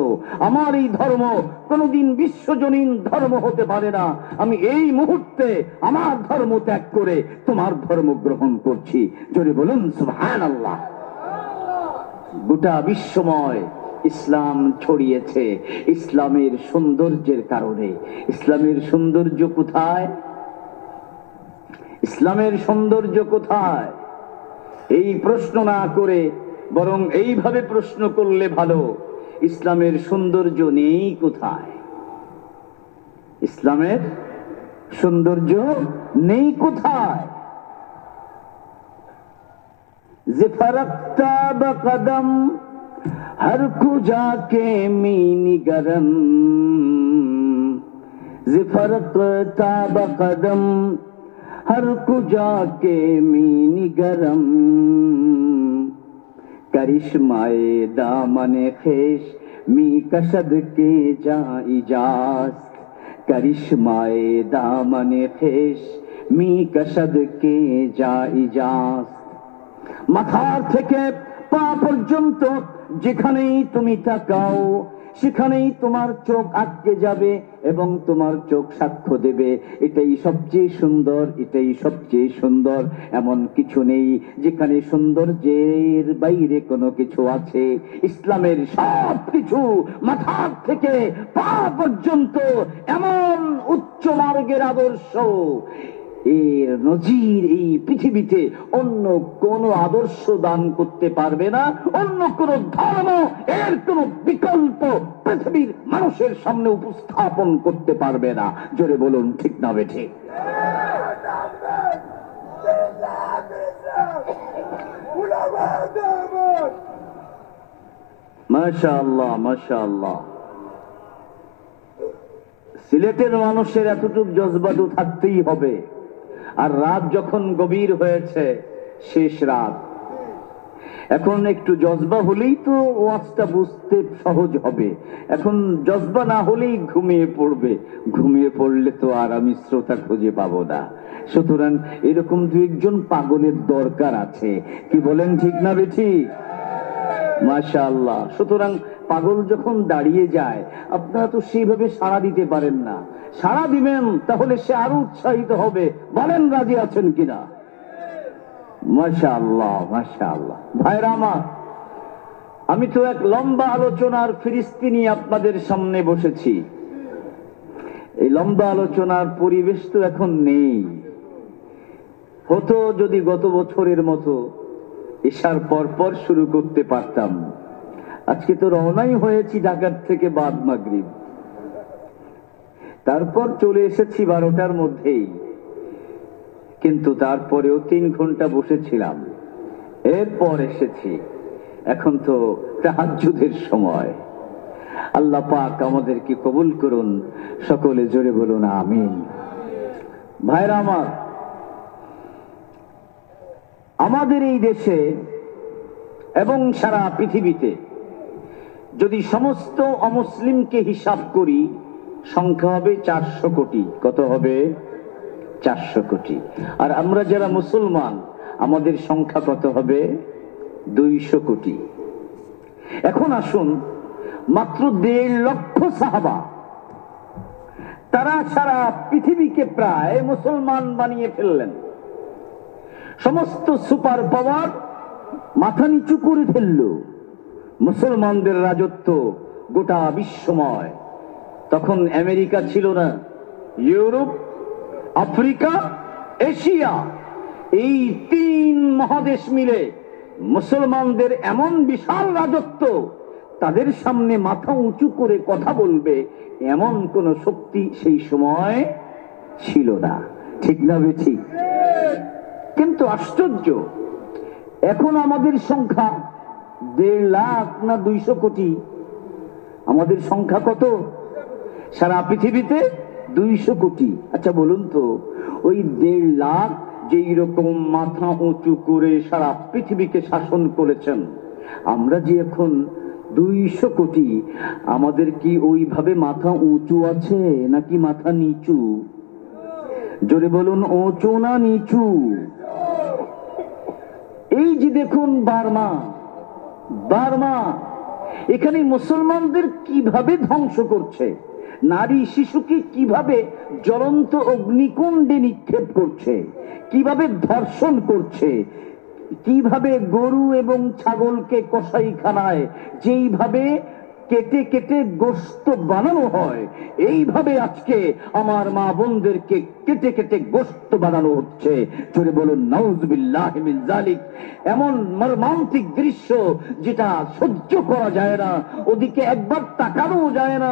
আমার এই ধর্ম কোনদিন বিশ্বজনীন ধর্ম হতে পারে না। আমি এই মুহূর্তে আমার ধর্ম ত্যাগ করে তোমার ধর্ম গ্রহণ করছি। জোরে বলুন সুবহানাল্লাহ। গোটা বিশ্বময় ইসলাম ছড়িয়েছে ইসলামের সৌন্দর্যের কারণে। ইসলামের সৌন্দর্য কোথায়? ইসলামের সৌন্দর্য কোথায়? এই প্রশ্ন না করে বরং এইভাবে প্রশ্ন করলে ভালো, ইসলামের সৌন্দর্য নেই কোথায়? ইসলামের সৌন্দর্য নেই কোথায়? যে ফরকতা বকদম হর কুজা কে মি নিগরম, जिफरक ताब कदम हर कुजा के मीनी गरम करिश्माए दामने खेश मी कशद के जा इजाज करिश्माए दामने खेश मी कशद के जा इजाज মাথার থেকে পা পর্যন্ত যেখানেই তুমি তাকাও সেখানেই তোমার চোখ আটকে যাবে এবং তোমার চোখ সাক্ষ্য দেবে এটাই সবচেয়ে সুন্দর, এটাই সবচেয়ে সুন্দর। এমন কিছু নেই যেখানে সৌন্দর্যের বাইরে কোনো কিছু আছে। ইসলামের সব কিছু মাথার থেকে পা পর্যন্ত এমন উচ্চ মার্গের আদর্শ, এর নজির এই পৃথিবীতে অন্য কোন আদর্শ দান করতে পারবে না, অন্য কোন ধর্ম এর কোন বিকল্প পৃথিবীর মানুষের সামনে উপস্থাপন করতে পারবে না। জোরে বলুন ঠিক না বেঠিক? মাশাআল্লাহ মাশাআল্লাহ। সিলেটের মানুষের এতটুকু জজবাটু থাকতেই হবে। আর রাত যখন গভীর হয়েছে, শেষ রাত, এখন একটু জজবা হলেই তো ওয়াজটা বুঝতে সহজ হবে। এখন জজবা না হলেই ঘুমিয়ে পড়বে, ঘুমিয়ে পড়লে তো আর আমি শ্রোতা খুঁজে পাবো না। সুতরাং এরকম দু একজন পাগলের দরকার আছে, কি বলেন ঠিক না বেঠিক? মাশাআল্লাহ। সুতরাং পাগল যখন দাঁড়িয়ে যায়, আপনারা তো সেইভাবে সাড়া দিতে পারেন না। সাড়া দিবেন তাহলে সে আরো উৎসাহিত হবে। বলেন রাজি আছেন কিনা? মাশাআল্লাহ মাশাআল্লাহ। ভাইরা আমার, আমি তো এক লম্বা আলোচনার ফিরিস্তি নিয়ে আপনাদের সামনে বসেছি। এই লম্বা আলোচনার পরিবেশ তো এখন নেই। হতো যদি গত বছরের মতো ঈশার পর শুরু করতে পারতাম। আজকে তো রওনাই হয়েছি ঢাকার থেকে বাদ মাগরিব, তারপর চলে এসেছি 12টার মধ্যেই, কিন্তু তারপরেও 3 ঘন্টা বসেছিলাম, এরপর এসেছি। এখন তো তাহাজ্জুদের সময়। আল্লাহ পাক আমাদেরকে কবুল করুন, সকলে জোরে বলুন আমিন। ভাইরা আমার, আমাদের এই দেশে এবং সারা পৃথিবীতে যদি সমস্ত অমুসলিমকে হিসাব করি, সংখ্যা হবে 400 কোটি। কত হবে? 400 কোটি। আর আমরা যারা মুসলমান, আমাদের সংখ্যা কত হবে? 200 কোটি। এখন আসুন, মাত্র 1.5 লক্ষ সাহাবা, তারা সারা পৃথিবীকে প্রায় মুসলমান বানিয়ে ফেললেন। সমস্ত সুপার পাওয়ার মাথা নিচু করে ফেলল। মুসলমানদের রাজত্ব গোটা বিশ্বময়। তখন আমেরিকা ছিল না, ইউরোপ, আফ্রিকা, এশিয়া, এই 3 মহাদেশ মিলে মুসলমানদের এমন বিশাল রাজত্ব, তাদের সামনে মাথা উঁচু করে কথা বলবে এমন কোন শক্তি সেই সময় ছিল না। ঠিক না বেঠিক? কিন্তু আশ্চর্য, এখন আমাদের সংখ্যা 1.5 লাখ না 200 কোটি? আমাদের সংখ্যা কত সারা পৃথিবীতে? 200 কোটি। আচ্ছা বলুন তো, ওই 1.5 লাখ যেই রকম মাথা উঁচু করে সারা পৃথিবীকে শাসন করেছেন, আমরা যে এখন 200 কোটি, আমাদের কি ওইভাবে মাথা উঁচু আছে নাকি মাথা নিচু? জোরে বলুন, উঁচু না নিচু? এই যে দেখুন বার্মা, এখানে মুসলমানদের কিভাবে ধ্বংস করছে, নারী শিশুকে কিভাবে জ্বলন্ত অগ্নিকুণ্ডে নিক্ষেপ করছে, কিভাবে ধর্ষণ করছে, কিভাবে গরু এবং ছাগলকে কসাইখানায় যেইভাবে কেটে কেটে গোশত বানানো হয়, এইভাবে আজকে আমার মা বোনদেরকে কেটে কেটে গোশত বানানো হচ্ছে। জোরে বলুন নাউযুবিল্লাহি মিন যালিক। এমন মর্মান্তিক দৃশ্য যেটা সহ্য করা যায় না, ওদিকে একবার তাকানো যায় না,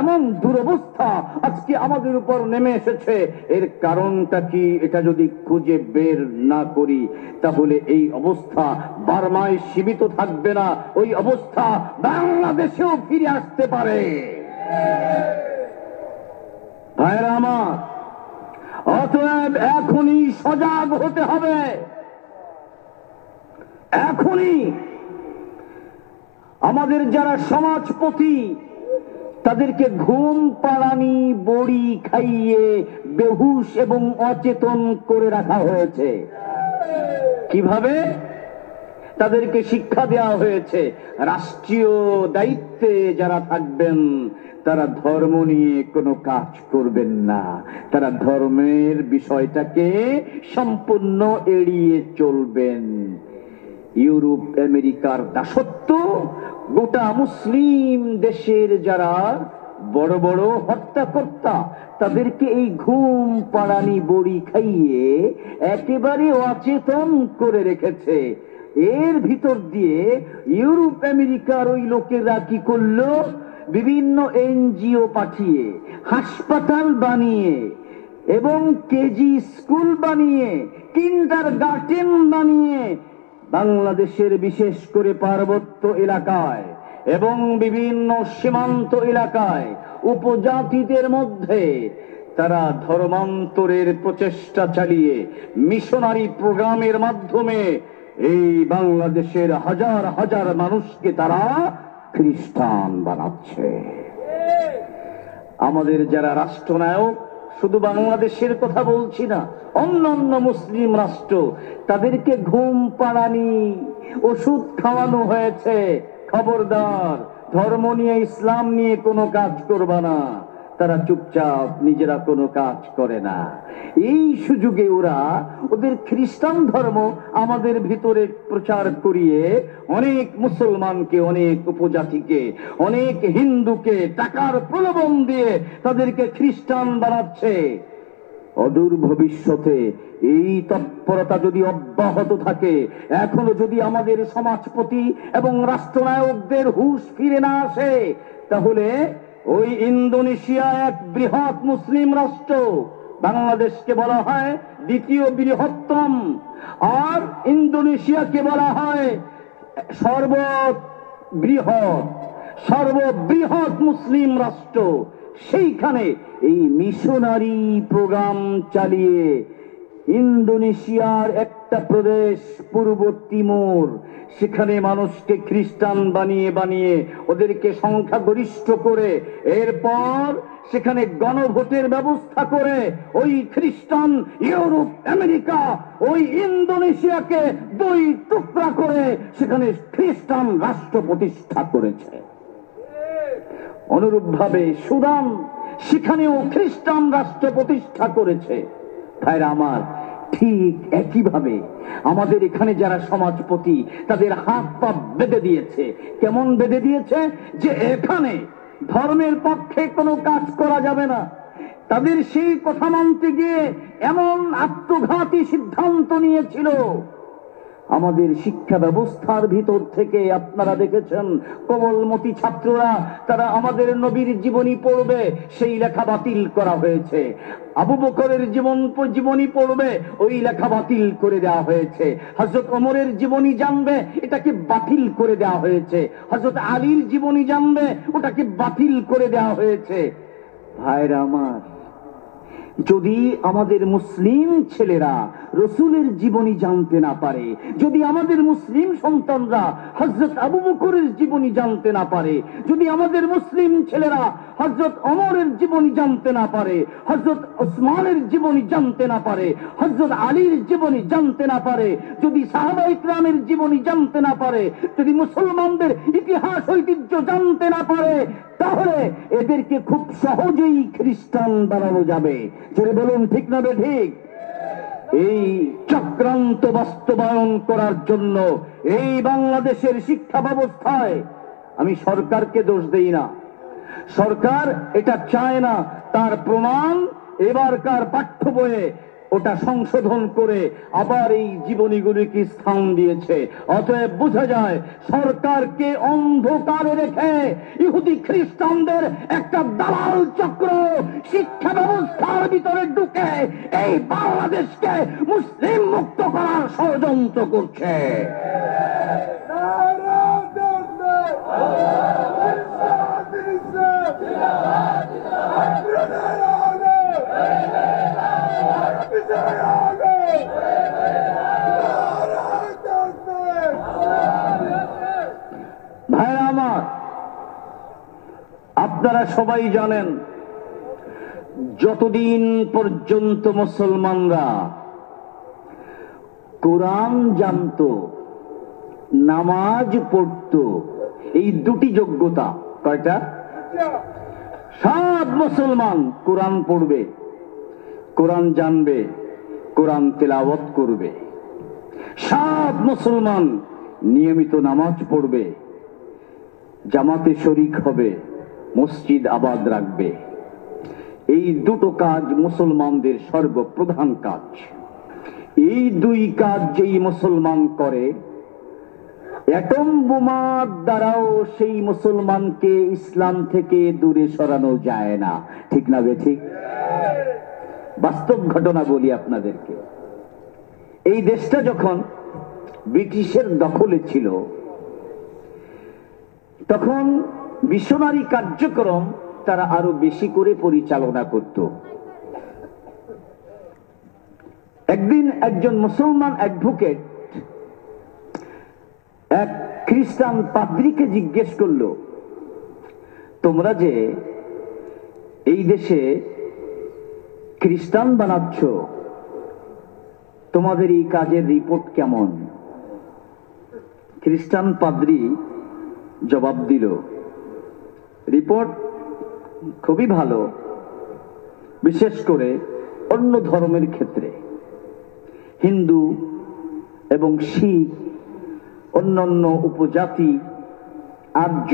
এমন দুরবস্থা আজকে আমাদের উপর নেমে এসেছে। এর কারণটা কি, এটা যদি খুঁজে বের না করি তাহলে এই অবস্থা বার্মায় সীমিত থাকবে না, ওই অবস্থা বাংলাদেশেও ফিরে আসতে পারে। ভাইরা সজাগ হতে হবে। এখনই আমাদের যারা সমাজপতি তাদেরকে ঘুম পাড়ানি বড়ি খাইয়ে বেহুশ এবং অচেতন করে রাখা হয়েছে। কিভাবে? তাদেরকে শিক্ষা দেওয়া হয়েছে রাষ্ট্রীয় দায়িত্বে যারা থাকবেন তারা ধর্ম নিয়ে কোনো কাজ করবেন না, তারা ধর্মের বিষয়টাকে সম্পূর্ণ এড়িয়ে চলবেন। ইউরোপ আমেরিকার দাসত্ব গোটা মুসলিম দেশের যারা বড় বড় হত্যাকর্তা তাদেরকে এই ঘুম পাড়ানি বড়ি খাইয়ে একেবারে অচেতন করে রেখেছে। এর ভিতর দিয়ে ইউরোপ আমেরিকার ওই লোকেরা কি করলো? বিভিন্ন এনজিও পাঠিয়ে, হাসপাতাল বানিয়ে এবং কেজি স্কুল বানিয়ে, কিন্ডারগার্টেন বানিয়ে বাংলাদেশের বিশেষ করে পার্বত্য এলাকায় এবং বিভিন্ন সীমান্ত এলাকায় উপজাতিদের মধ্যে তারা ধর্মান্তরের প্রচেষ্টা চালিয়ে মিশনারি প্রোগ্রামের মাধ্যমে এই বাংলাদেশের হাজার হাজার মানুষকে তারা খ্রিস্টান বানাচ্ছে। আমাদের যারা রাষ্ট্রনায়ক, শুধু বাংলাদেশের কথা বলছি না, অন্যান্য মুসলিম রাষ্ট্র, তাদেরকে ঘুম পাড়ানি ওষুধ খাওয়ানো হয়েছে, খবরদার ধর্ম নিয়ে ইসলাম নিয়ে কোনো কাজ করবা না। তারা চুপচাপ, নিজেরা কোনো কাজ করে না। এই সুযোগে ওরা ওদের খ্রিস্টান ধর্ম আমাদের ভিতরে প্রচার করিয়ে অনেক মুসলমানকে, অনেক উপজাতিকে, অনেক হিন্দুকে টাকার প্রলোভন দিয়ে তাদেরকে খ্রিস্টান বানাচ্ছে। অদূর ভবিষ্যতে এই তৎপরতা যদি অব্যাহত থাকে, এখনো যদি আমাদের সমাজপতি এবং রাষ্ট্রনায়কদের হুঁশ ফিরে না আসে, তাহলে ওই ইন্দোনেশিয়া এক বৃহৎ মুসলিম রাষ্ট্র, বাংলাদেশকে বলা হয় দ্বিতীয় বৃহত্তম, আর ইন্দোনেশিয়াকে বলা হয় সর্ববৃহৎ মুসলিম রাষ্ট্র। সেইখানে এই মিশনারি প্রোগ্রাম চালিয়ে ইন্দোনেশিয়ার একটা প্রদেশ পূর্ব তিমুর, সেখানে মানুষকে খ্রিস্টান বানিয়ে বানিয়ে ওদেরকে সংখ্যাগরিষ্ঠ করে এরপর সেখানে গণভোটের ব্যবস্থা করে ওই খ্রিস্টান ইউরোপ আমেরিকা ওই ইন্দোনেশিয়াকে দুই টুকরা করে সেখানে খ্রিস্টান রাষ্ট্র প্রতিষ্ঠা করেছে। অনুরূপভাবে সুদান, সেখানেও খ্রিস্টান রাষ্ট্র প্রতিষ্ঠা করেছে। ভাইরা আমার, ঠিক একইভাবে আমাদের এখানে যারা সমাজপতি তাদের হাত পা বেঁধে দিয়েছে। কেমন বেঁধে দিয়েছে? যে এখানে ধর্মের পক্ষে কোনো কাজ করা যাবে না। তাদের সেই কথা মানতে গিয়ে এমন আত্মঘাতী সিদ্ধান্ত নিয়েছিল। আমাদের শিক্ষা ব্যবস্থার ভিতর থেকে আপনারা দেখেছেন কোমলমতি ছাত্ররা তারা আমাদের নবীর জীবনী পড়বে, সেই লেখা বাতিল করা হয়েছে। আবু বকরের জীবনী পড়বে, ওই লেখা বাতিল করে দেওয়া হয়েছে। হযরত ওমরের জীবনী জানবে, এটাকে বাতিল করে দেওয়া হয়েছে। হযরত আলীর জীবনী জানবে, ওটাকে বাতিল করে দেওয়া হয়েছে। ভাইরা আমার, যদি আমাদের মুসলিম ছেলেরা রসুলের জীবনী জানতে না পারে, যদি আমাদের মুসলিম সন্তানরা হযরত আবু বকরের জীবনী জানতে না পারে, যদি আমাদের মুসলিম ছেলেরা হযরত ওমরের জীবনী জানতে না পারে, হযরত ওসমানের জীবনী জানতে না পারে, হযরত আলীর জীবনী জানতে না পারে, যদি সাহাবায়ে কিরামের জীবনী জানতে না পারে, যদি মুসলমানদের ইতিহাস ঐতিহ্য জানতে না পারে, তাহলে এদেরকে খুব সহজেই খ্রিস্টান বানানো যাবে। জোরে বলুন ঠিক না ঠিক? এই চক্রান্ত বাস্তবায়ন করার জন্য এই বাংলাদেশের শিক্ষা ব্যবস্থায় আমি সরকারকে দোষ দেই না। সরকার এটা চায় না, তার প্রমাণ এবারকার পাঠ্য বইয়ে ওটা সংশোধন করে আবার এই জীবনীগুলিকে স্থান দিয়েছে। অতএব বোঝা যায় সরকারকে অন্ধকারে রেখে ইহুদি খ্রিস্টানদের একটা দালাল চক্র শিক্ষা ব্যবস্থার ভিতরে ঢুকে এই বাংলাদেশকে মুসলিম মুক্ত করার ষড়যন্ত্র করছে। আপনারা সবাই জানেন, যতদিন পর্যন্ত মুসলমানরা কোরআন জানতো, নামাজ পড়তো, এই দুটি যোগ্যতা, কয়টা? সব মুসলমান কোরআন পড়বে, কোরআন জানবে, কোরআন তেলাওয়াত করবে। সব মুসলমান নিয়মিত নামাজ পড়বে, জামাতে শরীক হবে, মসজিদ আবাদ রাখবে। এই দুটো কাজ মুসলমানদের সর্বপ্রধান কাজ। এই দুই কাজ যেই মুসলমান করে, অ্যাটম বোমার দ্বারাও সেই মুসলমানকে ইসলাম থেকে দূরে সরানো যায় না। ঠিক না বেঠিক? বাস্তব ঘটনা বলি আপনাদেরকে। এই দেশটা যখন ব্রিটিশের দখলে ছিল, তখন মিশনারি কার্যক্রম তারা আরো বেশি করে পরিচালনা করত। একদিন একজন মুসলমান অ্যাডভোকেট এক খ্রিস্টান পাদ্রীকে জিজ্ঞেস করলো, তোমরা যে এই দেশে খ্রিস্টান বানাচ্ছ, তোমাদের এই কাজের রিপোর্ট কেমন? খ্রিস্টান পাদ্রী জবাব দিল, রিপোর্ট খুবই ভালো, বিশেষ করে অন্য ধর্মের ক্ষেত্রে। হিন্দু এবং শিখ, অন্যান্য উপজাতি, আর্য,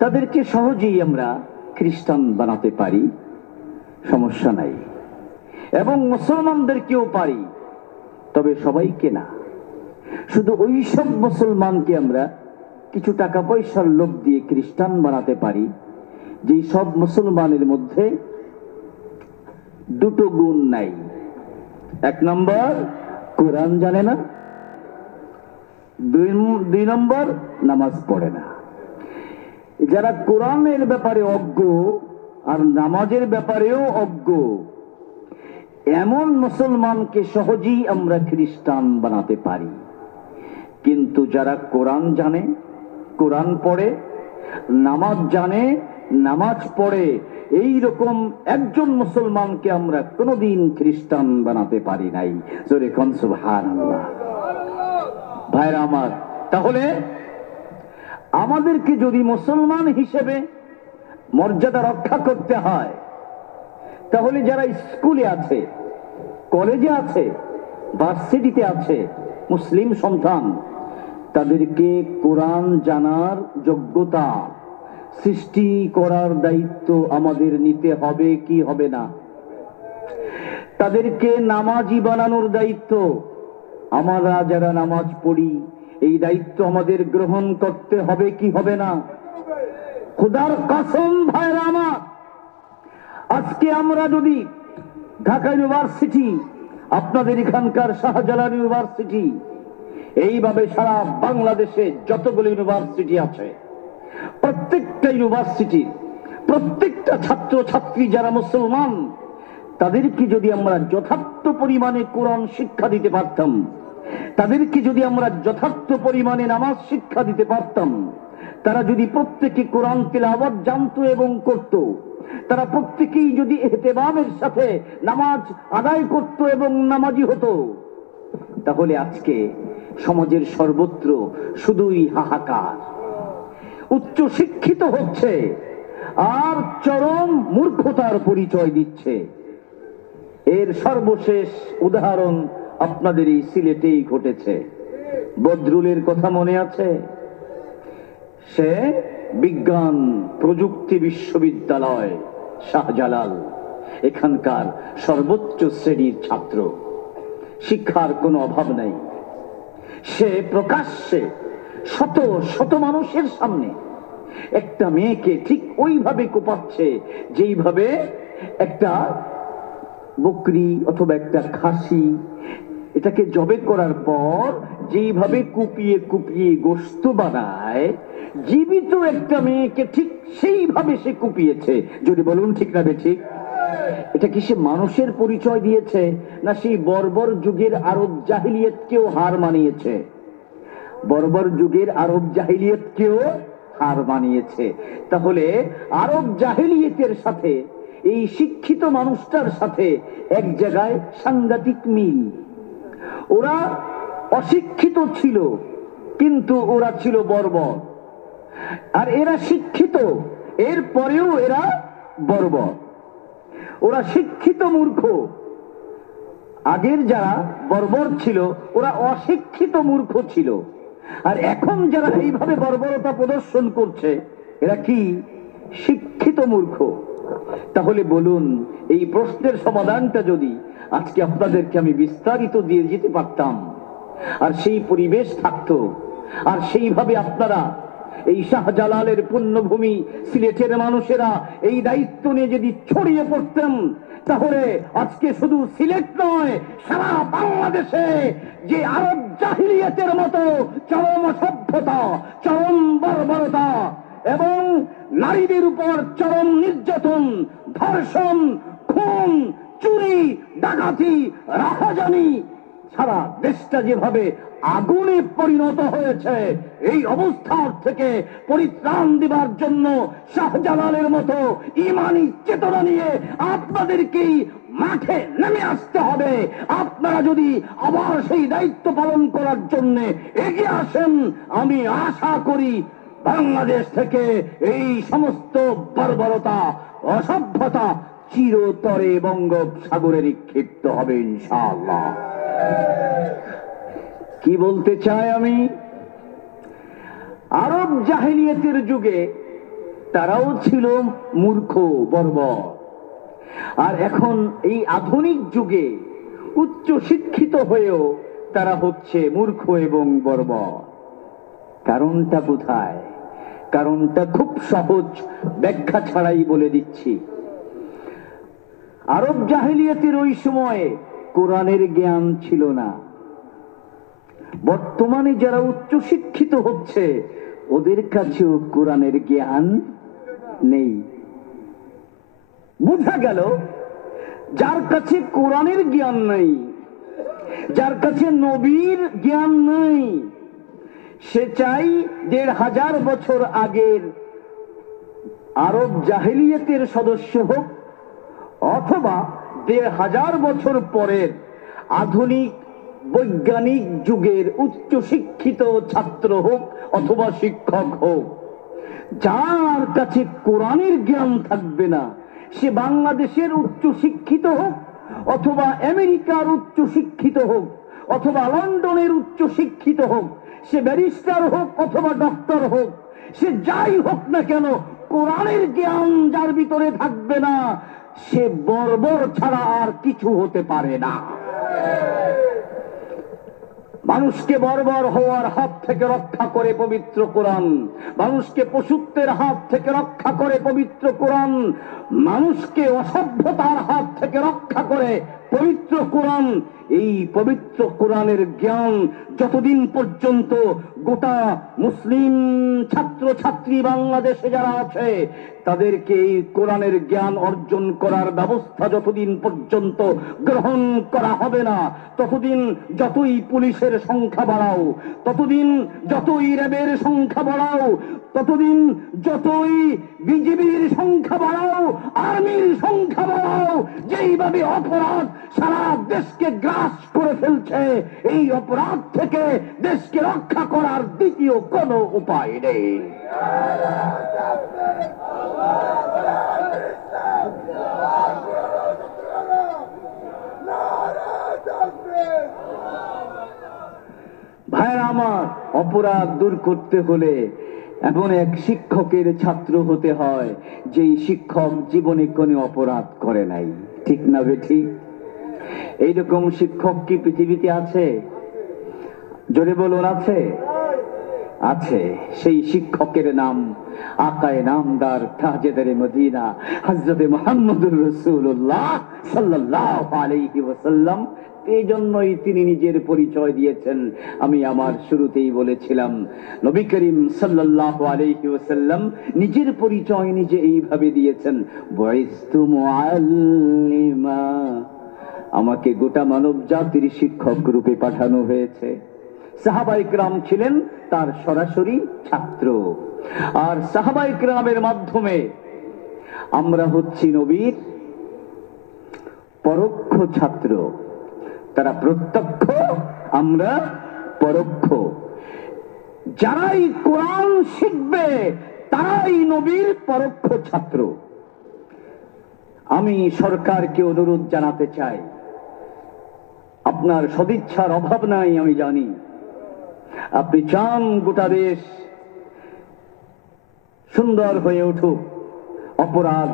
তাদেরকে সহজেই আমরা খ্রিস্টান বানাতে পারি, সমস্যা নাই। এবং মুসলমানদেরকেও পারি, তবে সবাইকে না। শুধু ওই সব মুসলমানকে আমরা কিছু টাকা পয়সার লোভ দিয়ে খ্রিস্টান বানাতে পারি, যেই সব মুসলমানের মধ্যে দুটো গুণ নাই। এক নম্বর, কোরআন জানে না। দুই নম্বর, নামাজ পড়ে না। যারা কোরআনের ব্যাপারে অজ্ঞ আর নামাজের ব্যাপারেও অজ্ঞ, এমন মুসলমানকে সহজেই আমরা খ্রিস্টান বানাতে পারি। কিন্তু যারা কোরআন জানে, কোরআন পড়ে, নামাজ জানে, নামাজ পড়ে, এই রকম একজন মুসলমানকে আমরা কোনোদিন খ্রিস্টান বানাতে পারি নাই। জোরে কোন সুবহানাল্লাহ। ভাইরা আমার, তাহলে আমাদেরকে যদি মুসলমান হিসেবে মর্যাদা রক্ষা করতে হয়, তাহলে যারা স্কুলে আছে, কলেজে আছে, ভার্সিটিতে আছে মুসলিম সন্তান, তাদেরকে কোরআন জানার যোগ্যতা সৃষ্টি করার দায়িত্ব আমাদের নিতে হবে কি হবে না? তাদেরকে নামাজি বানানোর দায়িত্ব, আমরা যারা নামাজ পড়ি, এই দায়িত্ব আমাদের গ্রহণ করতে হবে কি হবে না? খোদার কসম ভাইরা আমার, আজকে আমরা যদি ঢাকা ইউনিভার্সিটি, আপনাদের এখানকার শাহজালাল ইউনিভার্সিটি, এইভাবে সারা বাংলাদেশে যতগুলো ইউনিভার্সিটি আছে, প্রত্যেকটা ইউনিভার্সিটির প্রত্যেকটা ছাত্র ছাত্রী যারা মুসলমান, তাদেরকে যদি আমরা যথার্থ পরিমাণে কোরআন শিক্ষা দিতে পারতাম, তাদেরকে যদি আমরা যথার্থ পরিমাণে নামাজ শিক্ষা দিতে পারতাম, তারা যদি প্রত্যেকে কোরআন তিলাওয়াত জানতো এবং করত, তারা প্রত্যেকেই যদি ইহতিমামের সাথে নামাজ আদায় করত এবং নামাজি হতো, তাহলে আজকে সমাজের সর্বত্র শুধুই হাহাকার। উচ্চ শিক্ষিত হচ্ছে আর চরম মূর্খতার পরিচয় দিচ্ছে। এর সর্বশেষ উদাহরণ আপনাদের এই সিলেটেই ঘটেছে। বদরুলের কথা মনে আছে? সে বিজ্ঞান প্রযুক্তি বিশ্ববিদ্যালয় শাহজালাল, এখানকার সর্বোচ্চ শ্রেণীর ছাত্র, শিক্ষার কোনো অভাব নাই। সে প্রকাশ্যে শত শত মানুষের সামনে একটা মেয়েকে ঠিক ওইভাবে কোপাচ্ছে যেইভাবে একটা বকরি অথবা একটা খাসি, এটাকে জবে করার পর যেইভাবে কুপিয়ে কুপিয়ে গোশত বানায়, জীবিত একটা মেয়েকে ঠিক সেইভাবে সে কুপিয়েছে। যদি বলুন ঠিক না ঠিক? এটা কি সে মানুষের পরিচয় দিয়েছে, না সেই বর্বর যুগের আরব জাহিলিয়াতকেও হার মানিয়েছে? বর্বর যুগের আরব জাহিলিয়াতকেও হার মানিয়েছে। তাহলে আরব জাহেলিয়তের সাথে এই শিক্ষিত মানুষটার সাথে এক জায়গায় সাংঘাতিক মিল। ওরা অশিক্ষিত ছিল, কিন্তু ওরা ছিল বর্বর, আর এরা শিক্ষিত, এর পরেও এরা বর্বর। ওরা শিক্ষিত মূর্খ, আগের যারা বর্বর ছিল ওরা অশিক্ষিত মূর্খ ছিল, আর এখন যারা এইভাবে বর্বরতা প্রদর্শন করছে এরা কি? শিক্ষিত মূর্খ। তাহলে বলুন, এই প্রশ্নের সমাধানটা যদি আজকে আপনাদেরকে আমি বিস্তারিত দিয়ে যেতে পারতাম, আর সেই পরিবেশ থাকতো, আর সেইভাবে আপনারা এই শাহজালালের পুণ্যভূমি সিলেটের মানুষেরা এই দায়িত্ব নিয়ে যদি ছড়িয়ে পড়তেন, তাহলে আজকে শুধু সিলেট নয়, সারা বাংলাদেশে যে আরব জাহিলিয়াতের মতো চরম সভ্যতা, চরম বর্বরতা এবং নারীদের উপর চরম নির্যাতন, ধর্ষণ, খুন, চুরি, ডাকাতি, রাহাজানি, সারা দেশটা যেভাবে আগুনে পরিণত হয়েছে, এই অবস্থা থেকে পরিত্রাণ দেবার জন্য শাহজালালের মতো ইমানি চেতনা নিয়ে আপনাদেরকেই মাঠে নেমে আসতে হবে। আপনারা যদি আবার সেই দায়িত্ব পালন করার জন্য এগিয়ে আসেন, আমি আশা করি বাংলাদেশ থেকে এই সমস্ত বর্বরতা, অসভ্যতা চিরতরে বঙ্গোপসাগরে নিক্ষিপ্ত হবে ইনশাআল্লাহ। কি বলতে চাই আমি? আরব জাহেলিয়াতের যুগে তারাও ছিল মূর্খ, বর্বর, আর এখন এই আধুনিক যুগে উচ্চ শিক্ষিত হয়েও তারা হচ্ছে মূর্খ এবং বর্বর। কারণটা কোথায়? কারণটা খুব সহজ, ব্যাখ্যা ছাড়াই বলে দিচ্ছি। আরব জাহেলিয়াতের ওই সময়ে কোরআনের জ্ঞান ছিল না। বর্তমানে যারা উচ্চ শিক্ষিত হচ্ছে ওদের কাছেও কোরআনের জ্ঞান নেই। বোঝা গেল, যার কাছে কোরআনের জ্ঞান নেই, যার কাছে নবীর জ্ঞান নেই, সে চাই ১৫০০ বছর আগের আরব জাহেলিয়াতের সদস্য হোক, অথবা ১৫০০ বছর পরের আধুনিক বৈজ্ঞানিক যুগের উচ্চ শিক্ষিত ছাত্র হোক অথবা শিক্ষক হোক। যার কাছে কোরআনের জ্ঞান থাকবে না, সে বাংলাদেশের উচ্চ শিক্ষিত হোক, অথবা আমেরিকার উচ্চ শিক্ষিত হোক, অথবা লন্ডনের উচ্চ শিক্ষিত হোক, সে ব্যারিস্টার হোক অথবা ডক্টর হোক, সে যাই হোক না কেন, কোরআনের জ্ঞান যার ভিতরে থাকবে না, সে বর্বর ছাড়া আর কিছু হতে পারে না। মানুষকে বর্বর হওয়ার হাত থেকে রক্ষা করে পবিত্র কোরআন, মানুষকে পশুত্বের হাত থেকে রক্ষা করে পবিত্র কোরআন, মানুষকে অসভ্যতার হাত থেকে রক্ষা করে পবিত্র কোরআন। এই পবিত্র কোরআনের জ্ঞান যতদিন পর্যন্ত গোটা মুসলিম ছাত্র ছাত্রী বাংলাদেশে যারা আছে তাদেরকে এই কোরআনের জ্ঞান অর্জন করার ব্যবস্থা যতদিন পর্যন্ত গ্রহণ করা হবে না, ততদিন যতই পুলিশের সংখ্যা বাড়াও, ততদিন যতই র্যাবের সংখ্যা বাড়াও, ততদিন যতই বিজিবির সংখ্যা বাড়াও, আর্মির সংখ্যা বাড়াও, যেইভাবে অপরাধ সারা দেশকে গ্রাস করে ফেলছে, এই অপরাধ থেকে দেশকে রক্ষা করার দ্বিতীয় কোনো উপায় নেই। ভাইরা আমার, অপরাধ দূর করতে হলে এমন এক শিক্ষকের ছাত্র হতে হয় যেই শিক্ষক জীবনে কোনো অপরাধ করে নাই। ঠিক না বেঠিক? এইরকম শিক্ষক কি পৃথিবীতে আছে? জোরে বলুন, আছে? আছে। সেই শিক্ষকের নাম আকায়ে নামদার তাজেদারে মদিনা হযরত মুহাম্মদুর রাসূলুল্লাহ সাল্লাল্লাহু আলাইহি ওয়াসাল্লাম। এই জন্যই তিনি নিজের পরিচয় দিয়েছেন। আমি আমার শুরুতেই বলেছিলাম, নবী করিম সাল্লাল্লাহু আলাইহি ওয়াসাল্লাম নিজের পরিচয় নিজে এইভাবে দিয়েছেন, বুইস্তু মুআল্লিমা, আমাকে গোটা মানব জাতির শিক্ষক রূপে পাঠানো হয়েছে। সাহাবায়ে কেরাম ছিলেন তার সরাসরি ছাত্র, আর সাহাবায়ে কেরামের মাধ্যমে আমরা হচ্ছি নবীর পরোক্ষ ছাত্র। তারা প্রত্যক্ষ, আমরা পরোক্ষ। যারাই কোরআন শিখবে তারাই নবীর পরোক্ষ ছাত্র। আমি সরকারকে অনুরোধ জানাতে চাই, আপনার সদিচ্ছার অভাব নাই আমি জানি, আপনি চান গোটা দেশ সুন্দর হয়ে উঠুক, অপরাধ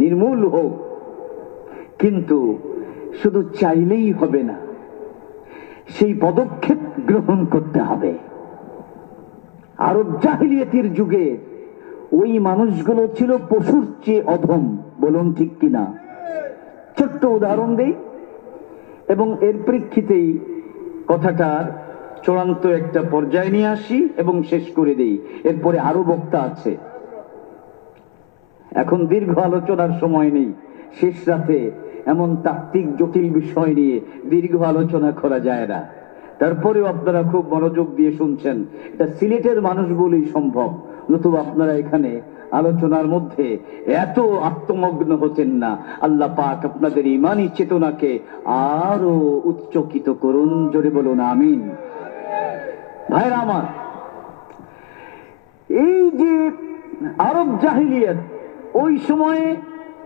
নির্মূল হোক, কিন্তু শুধু চাইলেই হবে না, সেই পদক্ষেপ গ্রহণ করতে হবে। আরব জাহিলিয়াতের যুগে ওই মানুষগুলো ছিল পশুর চেয়ে অধম, বলুন ঠিক কিনা? ছোট্ট উদাহরণ দেই এবং এর প্রেক্ষিতেই কথাটার চূড়ান্ত একটা পর্যায়ে নিয়ে আসি এবং শেষ করে দেই। এরপরে আরো বক্তা আছে, এখন দীর্ঘ আলোচনার সময় নেই। শেষ রাতে এমন তাত্ত্বিক জটিল বিষয় নিয়ে দীর্ঘ আলোচনা করা যায় না, তারপরেও আপনারা খুব মনোযোগ দিয়ে শুনছেন। এটা সিলেটের মানুষ বলেই সম্ভব, নতুবা আপনারা এখানে আলোচনার মধ্যে এত আত্মমগ্ন হতেন না। আল্লাহ পাক আপনাদের ঈমানী চেতনাকে আরো উচ্চকিত করুন, জোরে বলুন আমিন। ভাইরা আমার, এই যে আরব জাহিলিয়াত, ওই সময়ে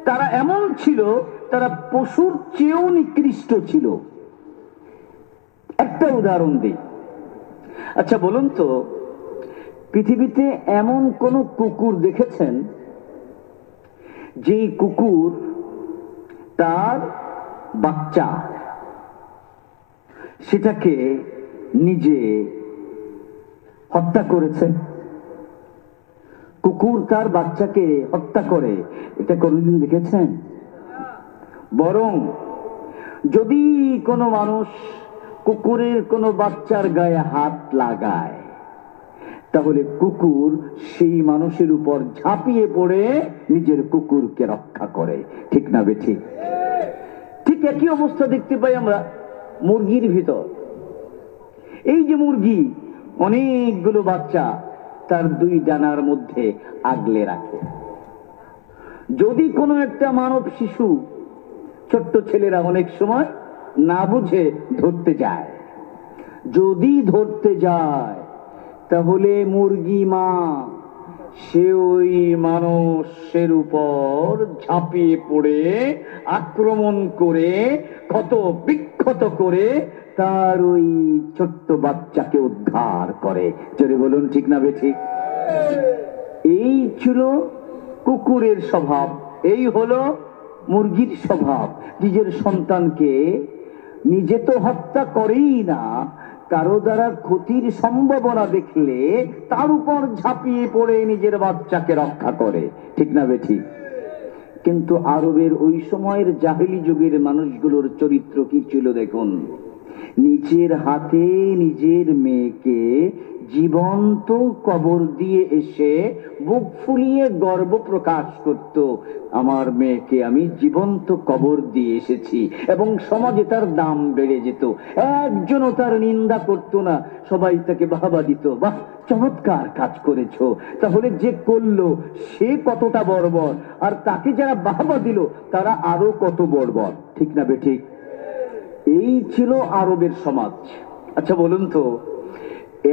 তারা এমন ছিল, তারা পশুর চেয়েও নিকৃষ্ট ছিল। একটা উদাহরণ দিই। আচ্ছা বলুন তো, পৃথিবীতে এমন কোন কুকুর দেখেছেন যেই কুকুর তার বাচ্চা সেটাকে নিজে হত্যা করেছে? কুকুর তার বাচ্চাকে হত্যা করে, এটা কোনদিন দেখেছেন? বরং যদি কোনো মানুষ কুকুরের কোনো বাচ্চার গায়ে হাত লাগায়, তাহলে কুকুর সেই মানুষের উপর ঝাঁপিয়ে পড়ে নিজের কুকুরকে রক্ষা করে, ঠিক না বেঠিক? ঠিক একই অবস্থা দেখতে পাই আমরা মুরগির ভিতর। এই যে মুরগি অনেকগুলো বাচ্চা তার দুই ডানার মধ্যে আগলে রাখে। যদি কোনো একটা মানব শিশু, ছোট্ট ছেলেরা অনেক সময় না বুঝে ধরতে যায়, যদি ধরতে যায় তাহলে মুরগি মা সে ওই মানুষের উপর ঝাঁপিয়ে পড়ে আক্রমণ করে ক্ষত বিক্ষত করে তার ওই ছোট্ট বাচ্চাকে উদ্ধার করে। জোরে বলুন ঠিক না বেঠিক? এই ছিল কুকুরের স্বভাব, এই হলো মুরগির স্বভাব। নিজের সন্তানকে নিজে তো হত্যা করেই না, কারো দ্বারা ক্ষতির সম্ভাবনা দেখলে তার উপর ঝাঁপিয়ে পড়ে নিজের বাচ্চাকে রক্ষা করে, ঠিক না বেঠিক? কিন্তু আরবের ওই সময়ের জাহেলি যুগের মানুষগুলোর চরিত্র কি ছিল দেখুন। নিজের হাতে নিজের মেয়েকে জীবন্ত কবর দিয়ে এসে বুক ফুলিয়ে গর্ব প্রকাশ করত, আমার মেয়েকে আমি জীবন্ত কবর দিয়ে এসেছি, এবং সমাজে তার দাম বেড়ে যেত। একজনও তার নিন্দা করত না, সবাই তাকে বাহবা দিত, বাহ চমৎকার কাজ করেছো। তাহলে যে করলো সে কতটা বর্বর, আর তাকে যারা বাহবা দিল তারা আরো কত বর্বর, ঠিক না বেঠিক? এই ছিল আরবের সমাজ। আচ্ছা বলুন তো,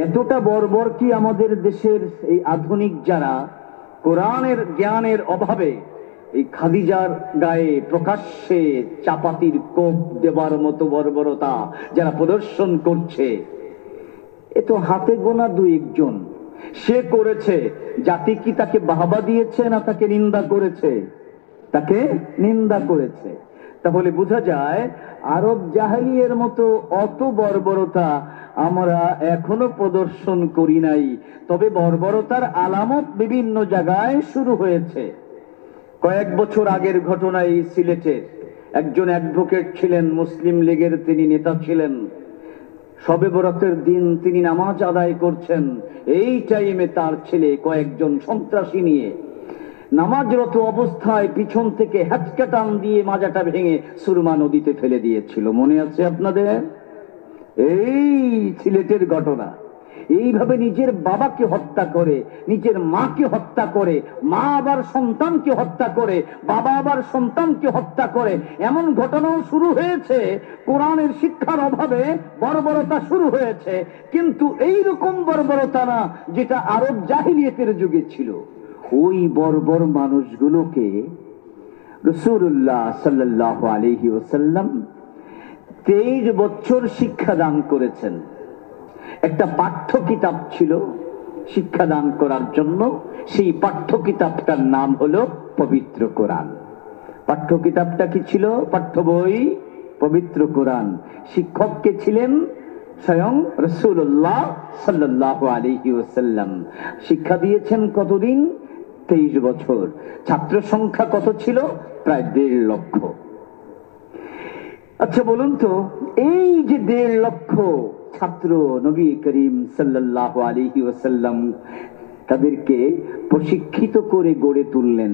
এতটা বর্বর কি আমাদের দেশের এই আধুনিক যারা কোরআনের জ্ঞানের অভাবে এই খাদিজার গায়ে প্রকাশ্যে চাপাতির কোপ দেবার মতো বর্বরতা যারা প্রদর্শন করছে, এ তো হাতে গোনা দুই একজন। সে করেছে, জাতি কি তাকে বাহবা দিয়েছে না তাকে নিন্দা করেছে? তাকে নিন্দা করেছে। তাহলে বোঝা যায় আরব জাহেলিয়ার মতো অত বর্বরতা আমরা এখনো প্রদর্শন করি নাই। তবে বর্বরতার আলামত বিভিন্ন জায়গায় শুরু হয়েছে। কয়েক বছর আগের ঘটনা, এই সিলেটের একজন অ্যাডভোকেট ছিলেন, মুসলিম লীগের তিনি নেতা ছিলেন। শবে বরাতের দিন তিনি নামাজ আদায় করছেন, এই টাইমে তার ছেলে কয়েকজন সন্ত্রাসী নিয়ে নামাজরত অবস্থায় পিছন থেকে হ্যাচকা টান দিয়ে মাজাটা ভেঙে সুরমা নদীতে ফেলে দিয়েছিল। মনে আছে আপনাদের? এই সিলেটের ঘটনা। এইভাবে নিজের বাবাকে হত্যা করে, নিজের মাকে হত্যা করে, মা আবার সন্তানকে হত্যা করে, বাবা আবার সন্তানকে হত্যা করে, এমন ঘটনাও শুরু হয়েছে। কোরআনের শিক্ষার অভাবে বর্বরতা শুরু হয়েছে, কিন্তু এই রকম বর্বরতা না যেটা আরব জাহিলিয়াতের যুগে ছিল। ওই বর্বর মানুষগুলোকে রাসূলুল্লাহ সাল্লাল্লাহু আলাইহি ওয়াসাল্লাম 23 বছর শিক্ষাদান করেছেন। একটা পাঠ্য কিতাব ছিল শিক্ষাদান করার জন্য, সেই পাঠ্য কিতাবটার নাম হলো পবিত্র কোরআন। পাঠ্য কিতাবটা কি ছিল? পাঠ্য বই পবিত্র কোরআন। শিক্ষক কে ছিলেন? স্বয়ং রাসূলুল্লাহ সাল্লাল্লাহু আলাইহি ওয়াসাল্লাম। শিক্ষা দিয়েছেন কতদিন? 23 বছর। ছাত্র সংখ্যা কত ছিল? প্রায় 1.5 লক্ষ। আচ্ছা বলুন তো, এই যে 1.5 লক্ষ ছাত্র নবী করিম সাল্লাল্লাহু আলাইহি ওয়াসাল্লাম তাদেরকে প্রশিক্ষিত করে গড়ে তুললেন।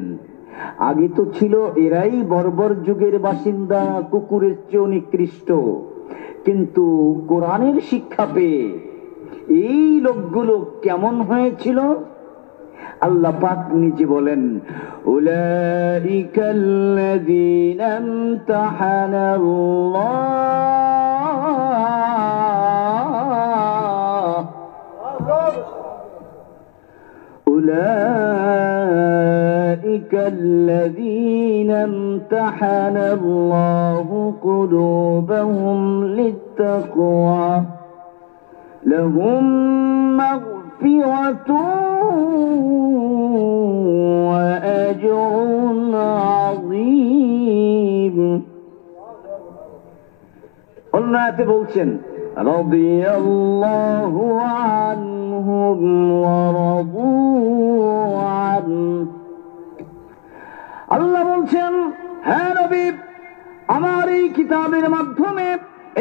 আগে তো ছিল এরাই বর্বর যুগের বাসিন্দা, কুকুরের চেয়েও নিকৃষ্ট, কিন্তু কোরআনের শিক্ষা পেয়ে এই লোকগুলো কেমন হয়েছিল? আল্লাহ পাক নিজে বলেন, উলাইকাল্লাযীনা ইমতাহানাল্লাহ, উলাইকাল্লাযীনা ইমতাহানাল্লাহু কুলুবাহুম লিত্তাকওয়া লাহুম মাগফিরাতুন ওয়া আজরুন আযীম। অন্য আয়াতে বলছেন, রাদিয়াল্লাহু আনহুম ওয়া রাদু আন। আল্লাহ বলছেন, হ্যাঁ নবী, আমার এই কিতাবের মাধ্যমে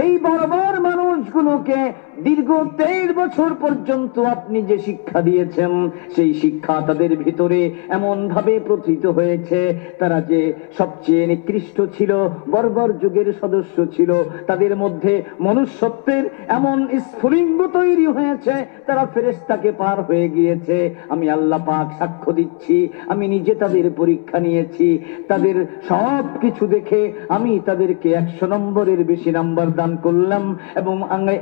এই বর্বর মানুষগুলোকে দীর্ঘ 23 বছর পর্যন্ত আপনি যে শিক্ষা দিয়েছেন, সেই শিক্ষা তাদের ভিতরে এমন ভাবে প্রথিত হয়েছে, তারা যে সবচেয়ে নিকৃষ্ট ছিল, বর্বর যুগের সদস্য ছিল, তাদের মধ্যে মনুষ্যত্বের এমন স্ফুলিঙ্গ তৈরি হয়েছে, তারা ফেরেশতাকে পার হয়ে গিয়েছে। আমি আল্লাহ পাক সাক্ষ্য দিচ্ছি, আমি নিজে তাদের পরীক্ষা নিয়েছি। তাদের সব কিছু দেখে আমি তাদেরকে 100 নম্বরের বেশি নাম্বার দান করলাম, এবং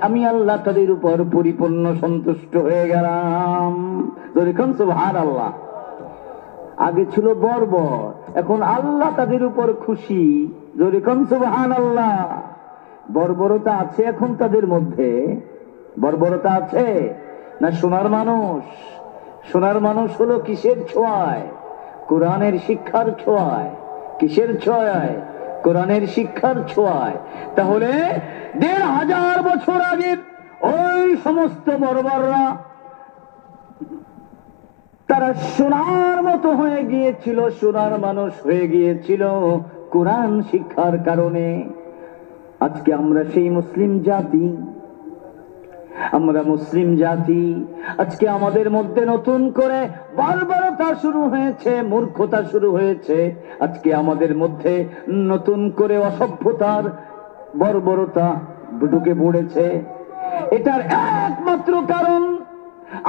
আমি আল্লাহ তাদের উপর পরিপূর্ণ সন্তুষ্ট হয়ে গেলাম। দেখুন সুবহানাল্লাহ। আগে ছিল বর্বর, এখন আল্লাহ তাদের উপর খুশি। দেখুন সুবহানাল্লাহ। বর্বরতা আছে এখন তাদের মধ্যে? বর্বরতা আছে না? সোনার মানুষ। সোনার মানুষ হলো কিসের ছোঁয়ায়? কোরআনের শিক্ষার ছোঁয়ায়। কিসের ছোঁয়ায়? কোরআনের শিক্ষার ছোঁয়ায়। তাহলে 1500 বছর আগে ওই সমস্ত বর্বররা তারা সোনার মতো হয়ে গিয়েছিল, সোনার মানুষ হয়ে গিয়েছিল কোরআন শিক্ষার কারণে। আজকে আমরা সেই মুসলিম জাতি, আমরা মুসলিম জাতি। আজকে আমাদের মধ্যে নতুন করে বর্বরতা শুরু হয়েছে, মূর্খতা শুরু হয়েছে। আজকে আমাদের মধ্যে নতুন করে অসভ্যতার বর্বরতা ঢুকে পড়েছে। এটার একমাত্র কারণ,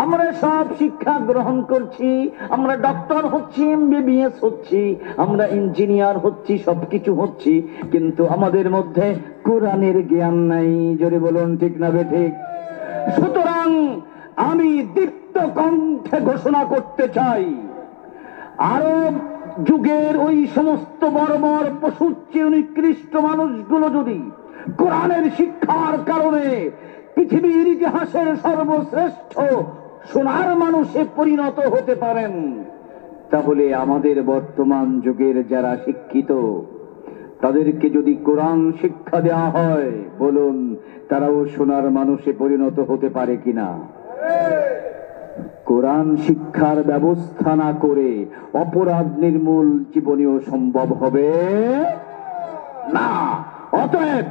আমরা সব শিক্ষা গ্রহণ করছি, আমরা ডক্টর হচ্ছি, MBBS হচ্ছি, আমরা ইঞ্জিনিয়ার হচ্ছি, সবকিছু হচ্ছি, কিন্তু আমাদের মধ্যে কোরআনের জ্ঞান নাই। জোরে বলুন ঠিক না বেঠিক? সুতরাং আমি দীপ্ত কণ্ঠে ঘোষণা করতে চাই, আরব যুগের ওই সমস্ত বর্বর পশুর চেয়ে নিকৃষ্ট মানুষগুলো যদি কোরআনের শিক্ষার কারণে পৃথিবীর ইতিহাসের সর্বশ্রেষ্ঠ সোনার মানুষে পরিণত হতে পারেন, তাহলে আমাদের বর্তমান যুগের যারা শিক্ষিত তাদেরকে যদি কোরআন শিক্ষা দেওয়া হয়, বলুন তারাও সোনার মানুষে পরিণত হতে পারে কিনা? কোরআন শিক্ষার ব্যবস্থা না করে অপরাধ নির্মূল জীবনেও সম্ভব হবে না। অতএব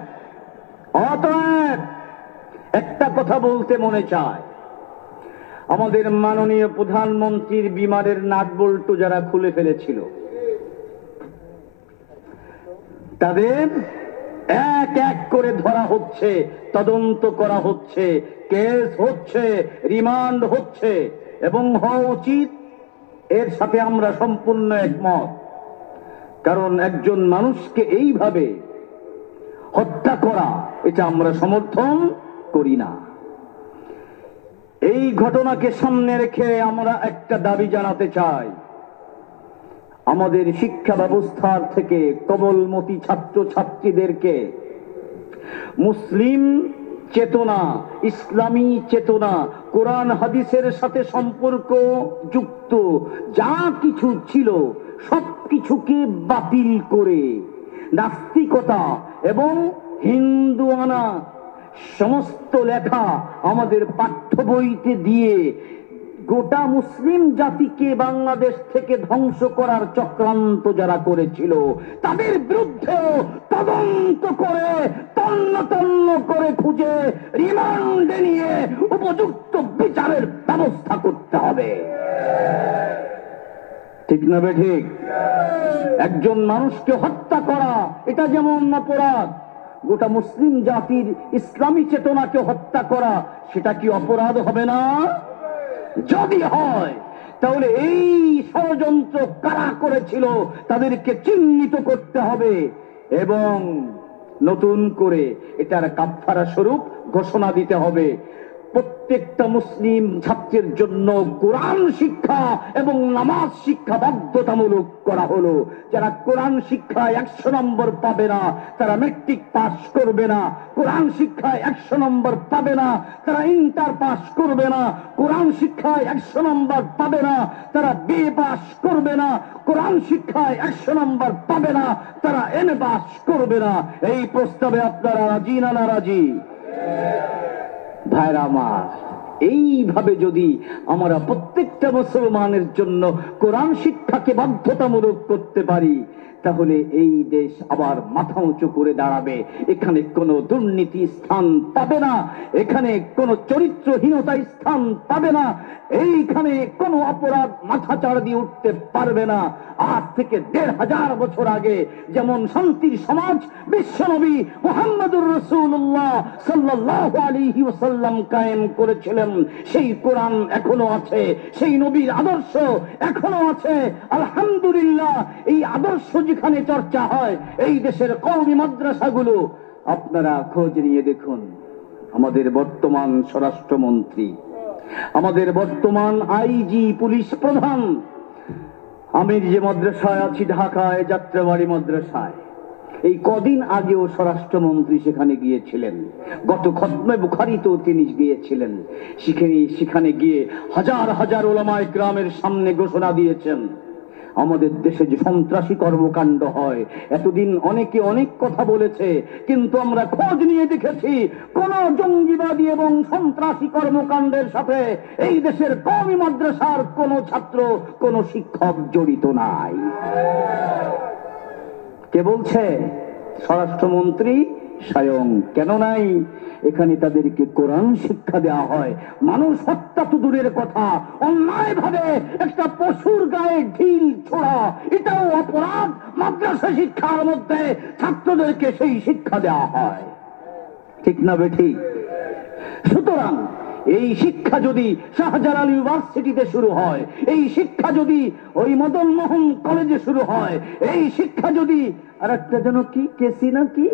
একটা কথা বলতে মনে চায়, আমাদের মাননীয় প্রধানমন্ত্রীর বিমানের নাট বল্টু যারা খুলে ফেলেছিল, তাদের এক এক করে ধরা হচ্ছে, তদন্ত করা হচ্ছে, কেস হচ্ছে, রিমান্ড হচ্ছে, এবং হওয়া উচিত। এর সাথে আমরা সম্পূর্ণ একমত। কারণ একজন মানুষকে এইভাবে হত্যা করা, এটা আমরা সমর্থন করি না। এই ঘটনাকে সামনে রেখে আমরা একটা দাবি জানাতে চাই। আমাদের শিক্ষা ব্যবস্থার থেকে কবলমতি ছাত্র ছাত্রীদেরকে মুসলিম চেতনা, ইসলামী চেতনা, কোরআন হাদিসের সাথে সম্পর্ক যুক্ত যা কিছু ছিল সবকিছুকে বাতিল করে নাস্তিকতা এবং হিন্দুয়ানা সমস্ত লেখা আমাদের পাঠ্য বইতে দিয়ে গোটা মুসলিম জাতিকে বাংলাদেশ থেকে ধ্বংস করার চক্রান্ত যারা করেছিল তাদের বিরুদ্ধেও তদন্ত করে তন্ন তন্ন করে খুঁজে রিমান্ডে নিয়ে উপযুক্ত বিচারের ব্যবস্থা করতে হবে। ঠিক না ঠিক? একজন মানুষকে হত্যা করা এটা যেমন অপরাধ, গোটা মুসলিম জাতির ইসলামী চেতনাকে হত্যা করা সেটা কি অপরাধ হবে না? যদি হয় তাহলে এই ষড়যন্ত্র কারা করেছিল তাদেরকে চিহ্নিত করতে হবে এবং নতুন করে এটার কাফফারা স্বরূপ ঘোষণা দিতে হবে। প্রত্যেকটা মুসলিম ছাত্রের জন্য কোরআন শিক্ষা এবং নামাজ শিক্ষা বাধ্যতামূলক করা হলো। যারা কোরআন শিক্ষায় 100 নম্বর পাবে না তারা ম্যাট্রিক পাস করবে না, কোরআন শিক্ষায় 100 নম্বর পাবে না তারা ইন্টার পাস করবে না, কোরআন শিক্ষায় 100 নম্বর পাবে না তারা বিএ পাস করবে না, কোরআন শিক্ষায় 100 নম্বর পাবে না তারা এমএ পাস করবে না। এই প্রস্তাবে আপনারা রাজি না নারাজি? ভাইরা আমার, এইভাবে যদি আমরা প্রত্যেকটা মুসলমানের জন্য কোরআন শিক্ষাকে বাধ্যতামূলক করতে পারি তাহলে এই দেশ আবার মাথা উঁচু করে দাঁড়াবে। এখানে কোনো দুর্নীতি স্থান পাবে না, এখানে কোনো চরিত্রহীনতা স্থান পাবে না, এইখানে কোনো অপরাধ মাথাচাড়া দিয়ে উঠতে পারবে না। আজ থেকে 1500 বছর আগে যেমন শান্তির সমাজ বিশ্বনবী মুহাম্মদুর রাসূলুল্লাহ সাল্লাল্লাহু আলাইহি ওয়াসাল্লাম কায়েম করেছিলেন, সেই কোরআন এখনো আছে, সেই নবীর আদর্শ এখনো আছে। আলহামদুলিল্লাহ, এই আদর্শ যেখানে চর্চা হয় এই দেশের কওমি মাদ্রাসাগুলো আপনারা খোঁজ নিয়ে দেখুন। আমাদের বর্তমান স্বরাষ্ট্রমন্ত্রী, আমাদের বর্তমান আইজি, পুলিশ প্রধান, আমি যে মাদ্রাসায় আছি ঢাকায় যাত্রাবাড়ি মাদ্রাসায়, এই কদিন আগেও স্বরাষ্ট্রমন্ত্রী সেখানে গিয়েছিলেন। গত খতমে বুখারীতেও তিনি গিয়েছিলেন। সেখানে গিয়ে হাজার হাজার উলামায়ে কেরামের সামনে ঘোষণা দিয়েছেন আমাদের দেশে যে সন্ত্রাসী কর্মকাণ্ড হয়, এতদিন অনেকে অনেক কথা বলেছে, কিন্তু আমরা খোঁজ নিয়ে দেখেছি কোন জঙ্গিবাদী এবং সন্ত্রাসী কর্মকাণ্ডের সাথে এই দেশের কওমি মাদ্রাসার কোন ছাত্র, কোন শিক্ষক জড়িত নাই। কে বলছে? স্বরাষ্ট্রমন্ত্রী স্বয়ং। কেন নাই? এখানে তাদেরকে কোরআন শিক্ষা দেওয়া হয়। মানুষ হত্যা তো দূরের কথা, অন্যায় ভাবে একটা পশুর গায়ে ঢিল ছোড়া এটাও অপরাধ। মাদ্রাসা শিক্ষার মধ্যে ছাত্রদেরকে সেই শিক্ষা দেওয়া হয়। ঠিক না বেঠিক? সুতরাং এই শিক্ষা যদি শাহজালাল ইউনিভার্সিটিতে শুরু হয়, এই শিক্ষা যদি ওই মদন মোহন কলেজে শুরু হয়, এই শিক্ষা যদি আর একটা যেন কি কেসি না কি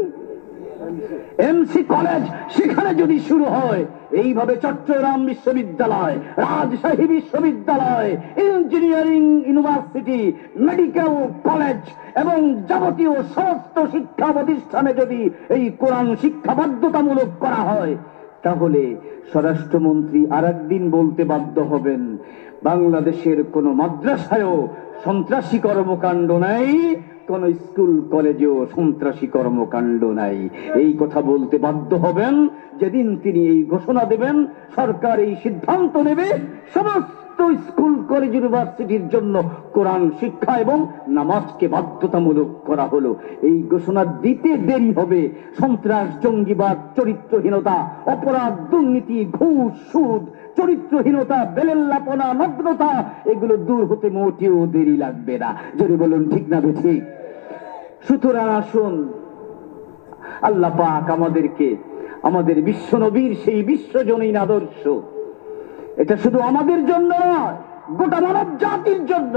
এমসি কলেজ সেখানে যদি শুরু হয়, এইভাবে চট্টগ্রাম বিশ্ববিদ্যালয়, রাজশাহী বিশ্ববিদ্যালয়, ইঞ্জিনিয়ারিং ইউনিভার্সিটি, মেডিকেল কলেজ এবং যাবতীয় সমস্ত শিক্ষা প্রতিষ্ঠানে যদি এই কোরআন শিক্ষা বাধ্যতামূলক করা হয় তাহলে স্বরাষ্ট্রমন্ত্রী আর একদিন বলতে বাধ্য হবেন বাংলাদেশের কোন মাদ্রাসায়ও সন্ত্রাসী কর্মকাণ্ড নাই, কোন স্কুল কলেজেও সন্ত্রাসী কর্মকাণ্ড নাই। এই কথা বলতে বাধ্য হবেন যেদিন তিনি এই ঘোষণা দেবেন, সরকার এই সিদ্ধান্ত নেবে সমস্ত স্কুল কলেজ ইউনিভার্সিটির জন্য কোরআন শিক্ষা এবং নামাজকে বাধ্যতামূলক করা হলো। এই ঘোষণা দিতে দেরি হবে, সন্ত্রাস, জঙ্গিবাদ, চরিত্রহীনতা, অপরাধ, দুর্নীতি, ঘুষ, সুদ, চরিত্রহীনতা, বেলেল্লাপনা, নগ্নতা এগুলো দূর হতে মোটেও দেরি লাগবে না। যদি বলুন ঠিক না বেঠিক? সুতরাং আসুন আল্লাহ পাক আমাদেরকে আমাদের বিশ্ব নবীর সেই বিশ্বজনীন আদর্শ, এটা শুধু আমাদের জন্য নয়, গোটা মানব জাতির জন্য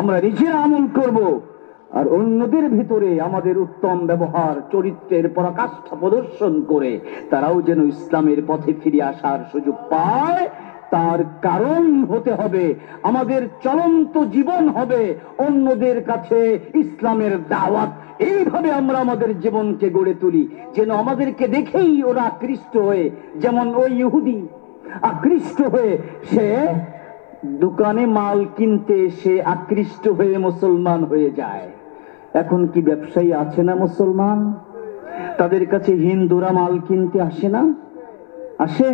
আমরা নিজেরা আমল করব, আর অন্যদের ভিতরে আমাদের উত্তম ব্যবহার চরিত্রের পরাকাষ্ঠা প্রদর্শন করে তারাও যেন ইসলামের পথে ফিরে আসার সুযোগ পায়। তার কারণ হতে হবে আমাদের চলন্ত জীবন হবে অন্যদের কাছে ইসলামের দাওয়াত। এইভাবে আমরা আমাদের জীবনকে গড়ে তুলি যেন আমাদেরকে দেখেই ওরা আকৃষ্ট হয়ে, যেমন ওই ইহুদি আকৃষ্ট হয়ে সে দোকানে মাল কিনতে সে আকৃষ্ট হয়ে মুসলমান হয়ে যায়। এখন কি ব্যবসায়ী আছে না মুসলমান? তাদের কাছে হিন্দুরা মাল কিনতে আসে না? আসে।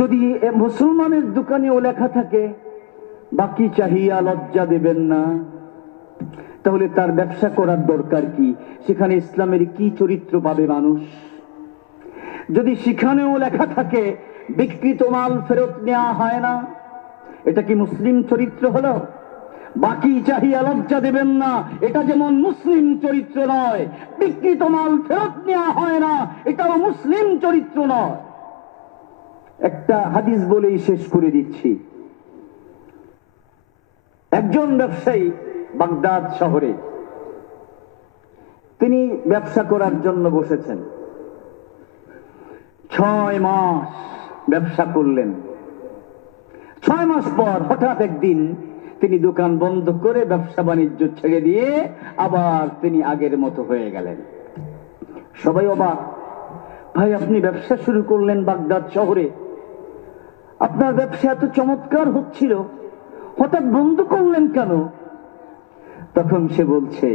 যদি মুসলমানের দোকানেও লেখা থাকে বাকি চাহিয়া লজ্জা দেবেন না, তাহলে তার ব্যবসা করার দরকার কি? সেখানে ইসলামের কি চরিত্র পাবে মানুষ? যদি সেখানেও লেখা থাকে বিকৃত মাল ফেরত নেওয়া হয় না, এটা কি মুসলিম চরিত্র হলো? বাকি চাহিয়া লজ্জা দেবেন না, এটা যেমন মুসলিম চরিত্র নয়। বিকৃত মাল ফেরত নেওয়া হয় না, এটাও মুসলিম চরিত্র নয়। একটা হাদিস বলেই শেষ করে দিচ্ছি। একজন ব্যবসায়ী বাগদাদ শহরে, তিনি ব্যবসা করার জন্য বসেছেন। 6 মাস ব্যবসা করলেন। 6 মাস পর হঠাৎ একদিন তিনি দোকান বন্ধ করে ব্যবসা বাণিজ্য ছেড়ে দিয়ে আবার তিনি আগের মতো হয়ে গেলেন। সবাই অবাক, ভাই আপনি ব্যবসা শুরু করলেন বাগদাদ শহরে, আপনার ব্যবসা এত চমৎকার হচ্ছিল, হঠাৎ বন্ধ করলেন কেন? তখন সে বলছে,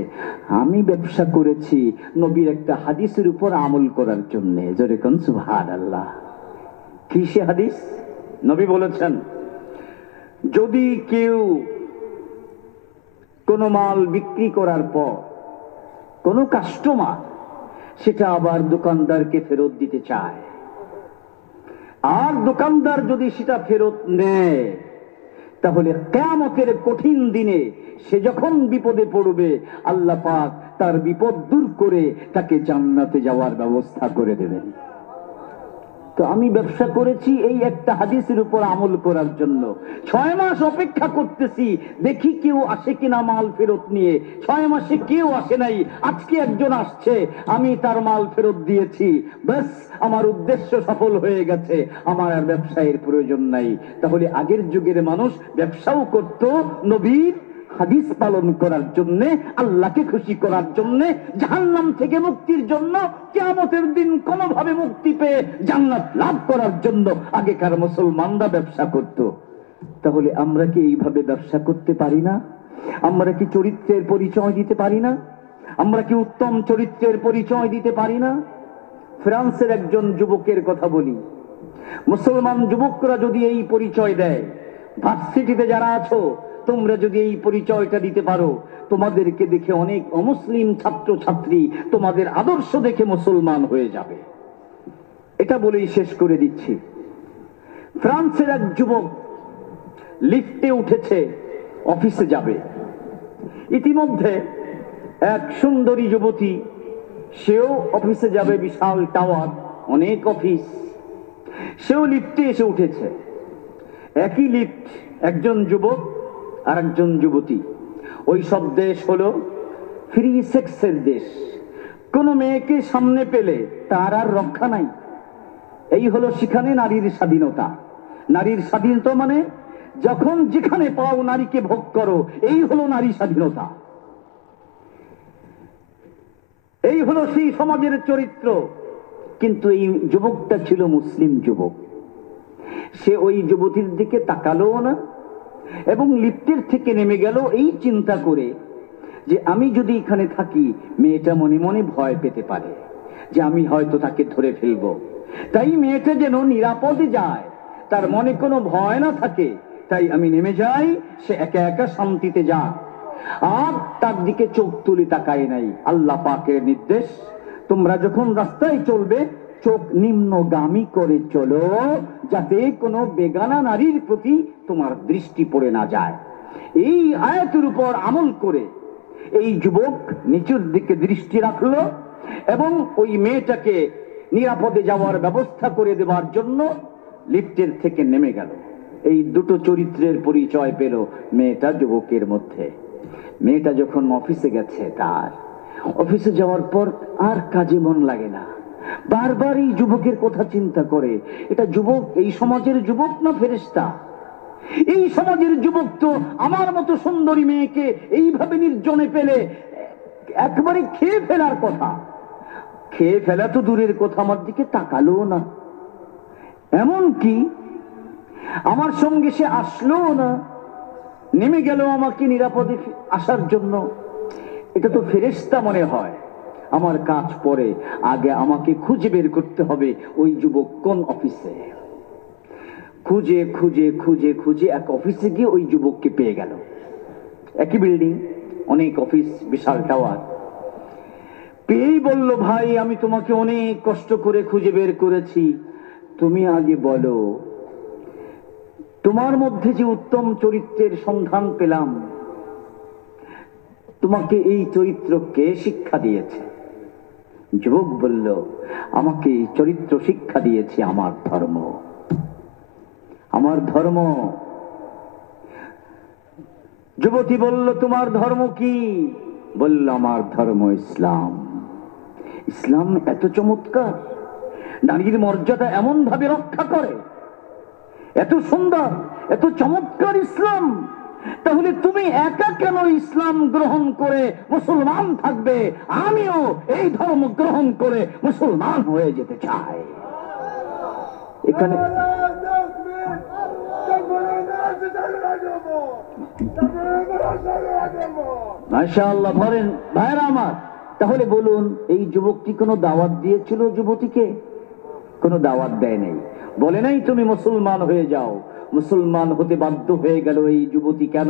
আমি ব্যবসা করেছি নবীর একটা হাদিসের উপর আমল করার জন্য। জোরে কোন সুবহানাল্লাহ। কি সে হাদিস? নবী বলেছেন, যদি কেউ কোনো মাল বিক্রি করার পর কোনো কাস্টমার সেটা আবার দোকানদারকে ফেরত দিতে চায়, আর দোকানদার যদি সেটা ফেরত নেয়, তাহলে কিয়ামতের কঠিন দিনে সে যখন বিপদে পড়বে আল্লাহ পাক তার বিপদ দূর করে তাকে জান্নাতে যাওয়ার ব্যবস্থা করে দেবেন। তো আমি ব্যবসা করেছি এই একটা হাদিসের উপর আমল করার জন্য। 6 মাস অপেক্ষা করতেছি, দেখি কেউ আসে কিনা মাল ফেরত নিয়ে। 6 মাসে কেউ আসে নাই, আজকে একজন আসছে, আমি তার মাল ফেরত দিয়েছি, ব্যাস আমার উদ্দেশ্য সফল হয়ে গেছে, আমার আর ব্যবসায়ের প্রয়োজন নাই। তাহলে আগের যুগের মানুষ ব্যবসাও করত নবীর হাদিস পালন করার জন্য, আল্লাহকে খুশি করার জন্য, জাহান্নাম থেকে মুক্তির জন্য, কিয়ামতের দিন কোনোভাবে মুক্তি পেয়ে জান্নাত লাভ করার জন্য আগেকার মুসলমানরা ব্যবসা করত। তাহলে আমরা কি এইভাবে ব্যবসা করতে পারি না? আমরা কি চরিত্রের পরিচয় দিতে পারি না? আমরা কি উত্তম চরিত্রের পরিচয় দিতে পারি না? ফ্রান্সের একজন যুবকের কথা বলি। মুসলমান যুবকরা যদি এই পরিচয় দেয়, ভার্সিটিতে যারা আছো তোমরা যদি এই পরিচয়টা দিতে পারো, তোমাদেরকে দেখে অনেক অমুসলিম ছাত্র ছাত্রী তোমাদের আদর্শ দেখে মুসলমান হয়ে যাবে। এটা বলেই শেষ করে দিচ্ছি। ফ্রান্সের এক যুবক লিফটে উঠেছে, অফিসে যাবে। ইতিমধ্যে এক সুন্দরী যুবতী, সেও অফিসে যাবে, বিশাল টাওয়ার, অনেক অফিস, সেও লিফটে এসে উঠেছে। একই লিফট, একজন যুবক আর একজন যুবতী। ওই সব দেশ হলো ফ্রি সেক্সের দেশ। কোন মেয়েকে সামনে পেলে তার আর রক্ষা নাই। এই হলো সেখানে নারীর স্বাধীনতা। নারীর স্বাধীনতা মানে যখন যেখানে পাও নারীকে ভোগ করো, এই হলো নারী স্বাধীনতা। এই হলো সেই সমাজের চরিত্র। কিন্তু এই যুবকটা ছিল মুসলিম যুবক। সে ওই যুবতীর দিকে তাকালো না এবং লিফটের থেকে নেমে গেল এই চিন্তা করে যে আমি যদি এখানে থাকি মেয়েটা মনে মনে ভয় পেতে পারে যে আমি হয়তো তাকে ধরে ফেলবো। তাই মেয়েটা যেন নিরাপদে যায়, তার মনে কোনো ভয় না থাকে, তাই আমি নেমে যাই, সে একা একা শান্তিতে যাক। আর তার দিকে চোখ তুলে তাকায় নাই। আল্লাহ পাকের নির্দেশ, তোমরা যখন রাস্তায় চলবে চোখ নিম্নগামী করে চলো, যাতে কোনো বেগানা নারীর প্রতি তোমার দৃষ্টি পড়ে না যায়। এই আয়াতের উপর আমল করে এই যুবক নিচের দিকে দৃষ্টি রাখলো এবং ওই মেয়েটাকে নিরাপদে যাওয়ার ব্যবস্থা করে দেওয়ার জন্য লিফটের থেকে নেমে গেল। এই দুটো চরিত্রের পরিচয় পেল মেয়েটা যুবকের মধ্যে। মেয়েটা যখন অফিসে গেছে, তার অফিসে যাওয়ার পর আর কাজে মন লাগে না, বারবার এই যুবকের কথা চিন্তা করে। এটা যুবক এই সমাজের যুবক না ফেরেশতা? এই সমাজের যুবক তো আমার মতো সুন্দরী মেয়েকে এইভাবে নির্জনে পেলে একবারে খেয়ে ফেলার কথা। খেয়ে ফেলা তো দূরের কথা, আমার দিকে তাকালো না, এমন কি আমার সঙ্গে সে আসলো না, নেমে গেল আমাকে নিরাপদে আসার জন্য। এটা তো ফেরেশতা মনে হয়। আমার কাজ পরে, আগে আমাকে খুঁজে বের করতে হবে ওই যুবক কোন অফিসে। খুঁজে খুঁজে খুঁজে খুঁজে এক অফিসে গিয়ে ওই যুবককে পেয়ে গেল। একই বিল্ডিং, অনেক অফিস, বিশাল টাওয়ার। পেয়েই বলল, ভাই আমি তোমাকে অনেক কষ্ট করে খুঁজে বের করেছি, তুমি আগে বলো তোমার মধ্যে যে উত্তম চরিত্রের সন্ধান পেলাম, তোমাকে এই চরিত্র কে শিক্ষা দিয়েছে? যুবক বলল, আমাকে এই চরিত্র শিক্ষা দিয়েছে আমার ধর্ম। আমার ধর্ম। যুবতী বলল, তোমার ধর্ম কি? বলল, আমার ধর্ম ইসলাম। ইসলাম এত চমৎকার, নারীর মর্যাদা এমন ভাবে রক্ষা করে, এত সুন্দর, এত চমৎকার ইসলাম। তাহলে তুমি একা কেন ইসলাম গ্রহণ করে মুসলমান থাকবে? আমিও এই ধর্ম গ্রহণ করে মুসলমান হয়ে যেতে চাই। এখানে মাশাআল্লাহ ভরেন ভাইরা আমার। তাহলে বলুন, এই যুবকটি কোনো দাওয়াত দিয়েছিল যুবতীকে? কোনো দাওয়াত দেয় নাই, বলে নাই তুমি মুসলমান হয়ে যাও। মুসলমান হতে বাধ্য হয়ে গেল এই যুবতী কেন?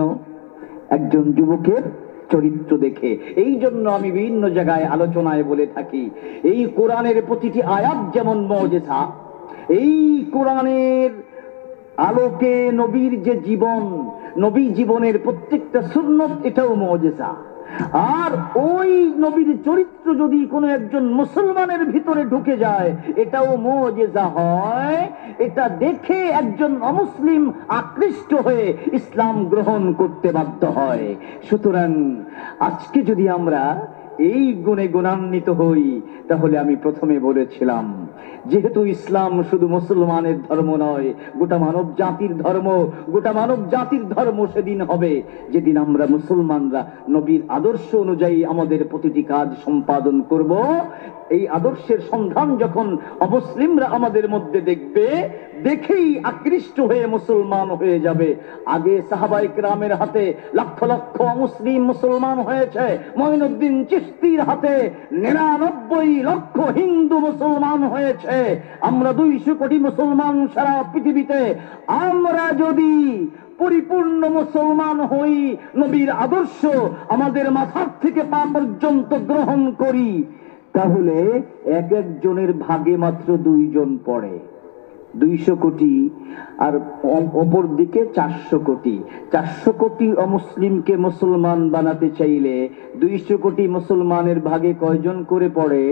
একজন যুবকের চরিত্র দেখে। এই জন্য আমি বিভিন্ন জায়গায় আলোচনায় বলে থাকি, এই কোরআনের প্রতিটি আয়াত যেমন মুজিজা, এই কোরআনের আলোকে নবীর যে জীবন, নবী জীবনের প্রত্যেকটা সুন্নত, এটাও মুজিজা। আর ওই নবীর চরিত্র যদি কোনো একজন মুসলমানের ভিতরে ঢুকে যায়, এটাও মুজিজা হয়। এটা দেখে একজন অমুসলিম আকৃষ্ট হয়ে ইসলাম গ্রহণ করতে বাধ্য হয়। সুতরাং আজকে যদি আমরা এই গুণে গুণান্বিত হই, তাহলে আমি প্রথমে বলেছিলাম, যেহেতু ইসলাম শুধু মুসলমানের ধর্ম নয়, গোটা মানব জাতির ধর্ম। গোটা মানব জাতির ধর্ম সেদিন হবে যেদিন আমরা মুসলমানরা নবীর আদর্শ অনুযায়ী আমাদের প্রতিটি কাজ সম্পাদন করব। এই আদর্শের সন্ধান যখন অমুসলিমরা আমাদের মধ্যে দেখবে, দেখেই আকৃষ্ট হয়ে মুসলমান হয়ে যাবে। আগে সাহাবায়ে কেরামের হাতে লক্ষ লক্ষ অমুসলিম মুসলমান হয়েছে, মঈনুদ্দিন চিশতির হাতে 99 লক্ষ হিন্দু মুসলমান হয়েছে। আমরা 200 কোটি মুসলমান সারা পৃথিবীতে। আমরা যদি পরিপূর্ণ মুসলমান হই, নবীর আদর্শ আমাদের মাথার থেকে পা পর্যন্ত গ্রহণ করি, তাহলে এক একজনের ভাগে মাত্র 2 জন পড়ে। 200 কোটি আর অপর দিকে 400 কোটি। 400 কোটি অমুসলিমকে মুসলমান বানাতে চাইলে 200 কোটি মুসলমানের ভাগে কয়জন করে পড়ে?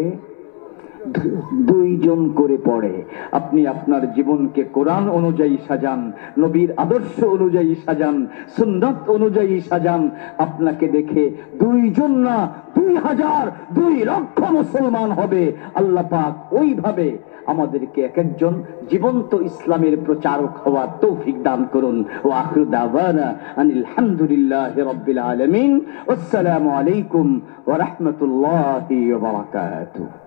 2 জন করে পড়ে। আপনি আপনার জীবনকে কোরআন অনুযায়ী সাজান, নবীর আদর্শ অনুযায়ী সাজান, সুন্নাত অনুযায়ী সাজান। আপনাকে দেখে 2 জন না, 2000, 2 লক্ষ মুসলমান হবে। আল্লাহ পাক ওইভাবে আমাদেরকে এক একজন জীবন্ত ইসলামের প্রচারক হওয়ার তৌফিক দান করুন। ওয়া আখিরু দাওয়ানা আনিল হামদুলিল্লাহি রাব্বিল আলামিন। আসসালামু আলাইকুম ওয়া রাহমাতুল্লাহি ওয়া বারাকাতুহু।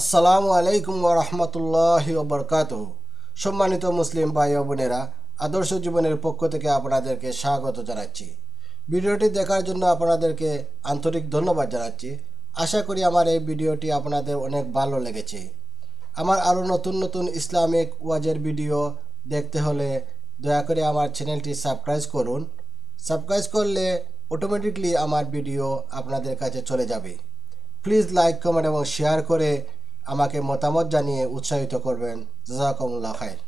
আসসালামু আলাইকুম ওয়া রাহমাতুল্লাহি ওয়া বারাকাতুহু। সম্মানিত মুসলিম ভাই ও বোনেরা, আদর্শ জীবনের পক্ষ থেকে আপনাদেরকে স্বাগত জানাচ্ছি। ভিডিওটি দেখার জন্য আপনাদেরকে আন্তরিক ধন্যবাদ জানাচ্ছি। আশা করি আমার এই ভিডিওটি আপনাদের অনেক ভালো লেগেছে। আমার আরও নতুন নতুন ইসলামিক ওয়াজের ভিডিও দেখতে হলে দয়া করে আমার চ্যানেলটি সাবস্ক্রাইব করুন। সাবস্ক্রাইব করলে অটোমেটিকলি আমার ভিডিও আপনাদের কাছে চলে যাবে। প্লিজ লাইক, কমেন্ট এবং শেয়ার করে আমাকে মতামত জানিয়ে উৎসাহিত করবেন। জাযাকুমুল্লাহ খাইর।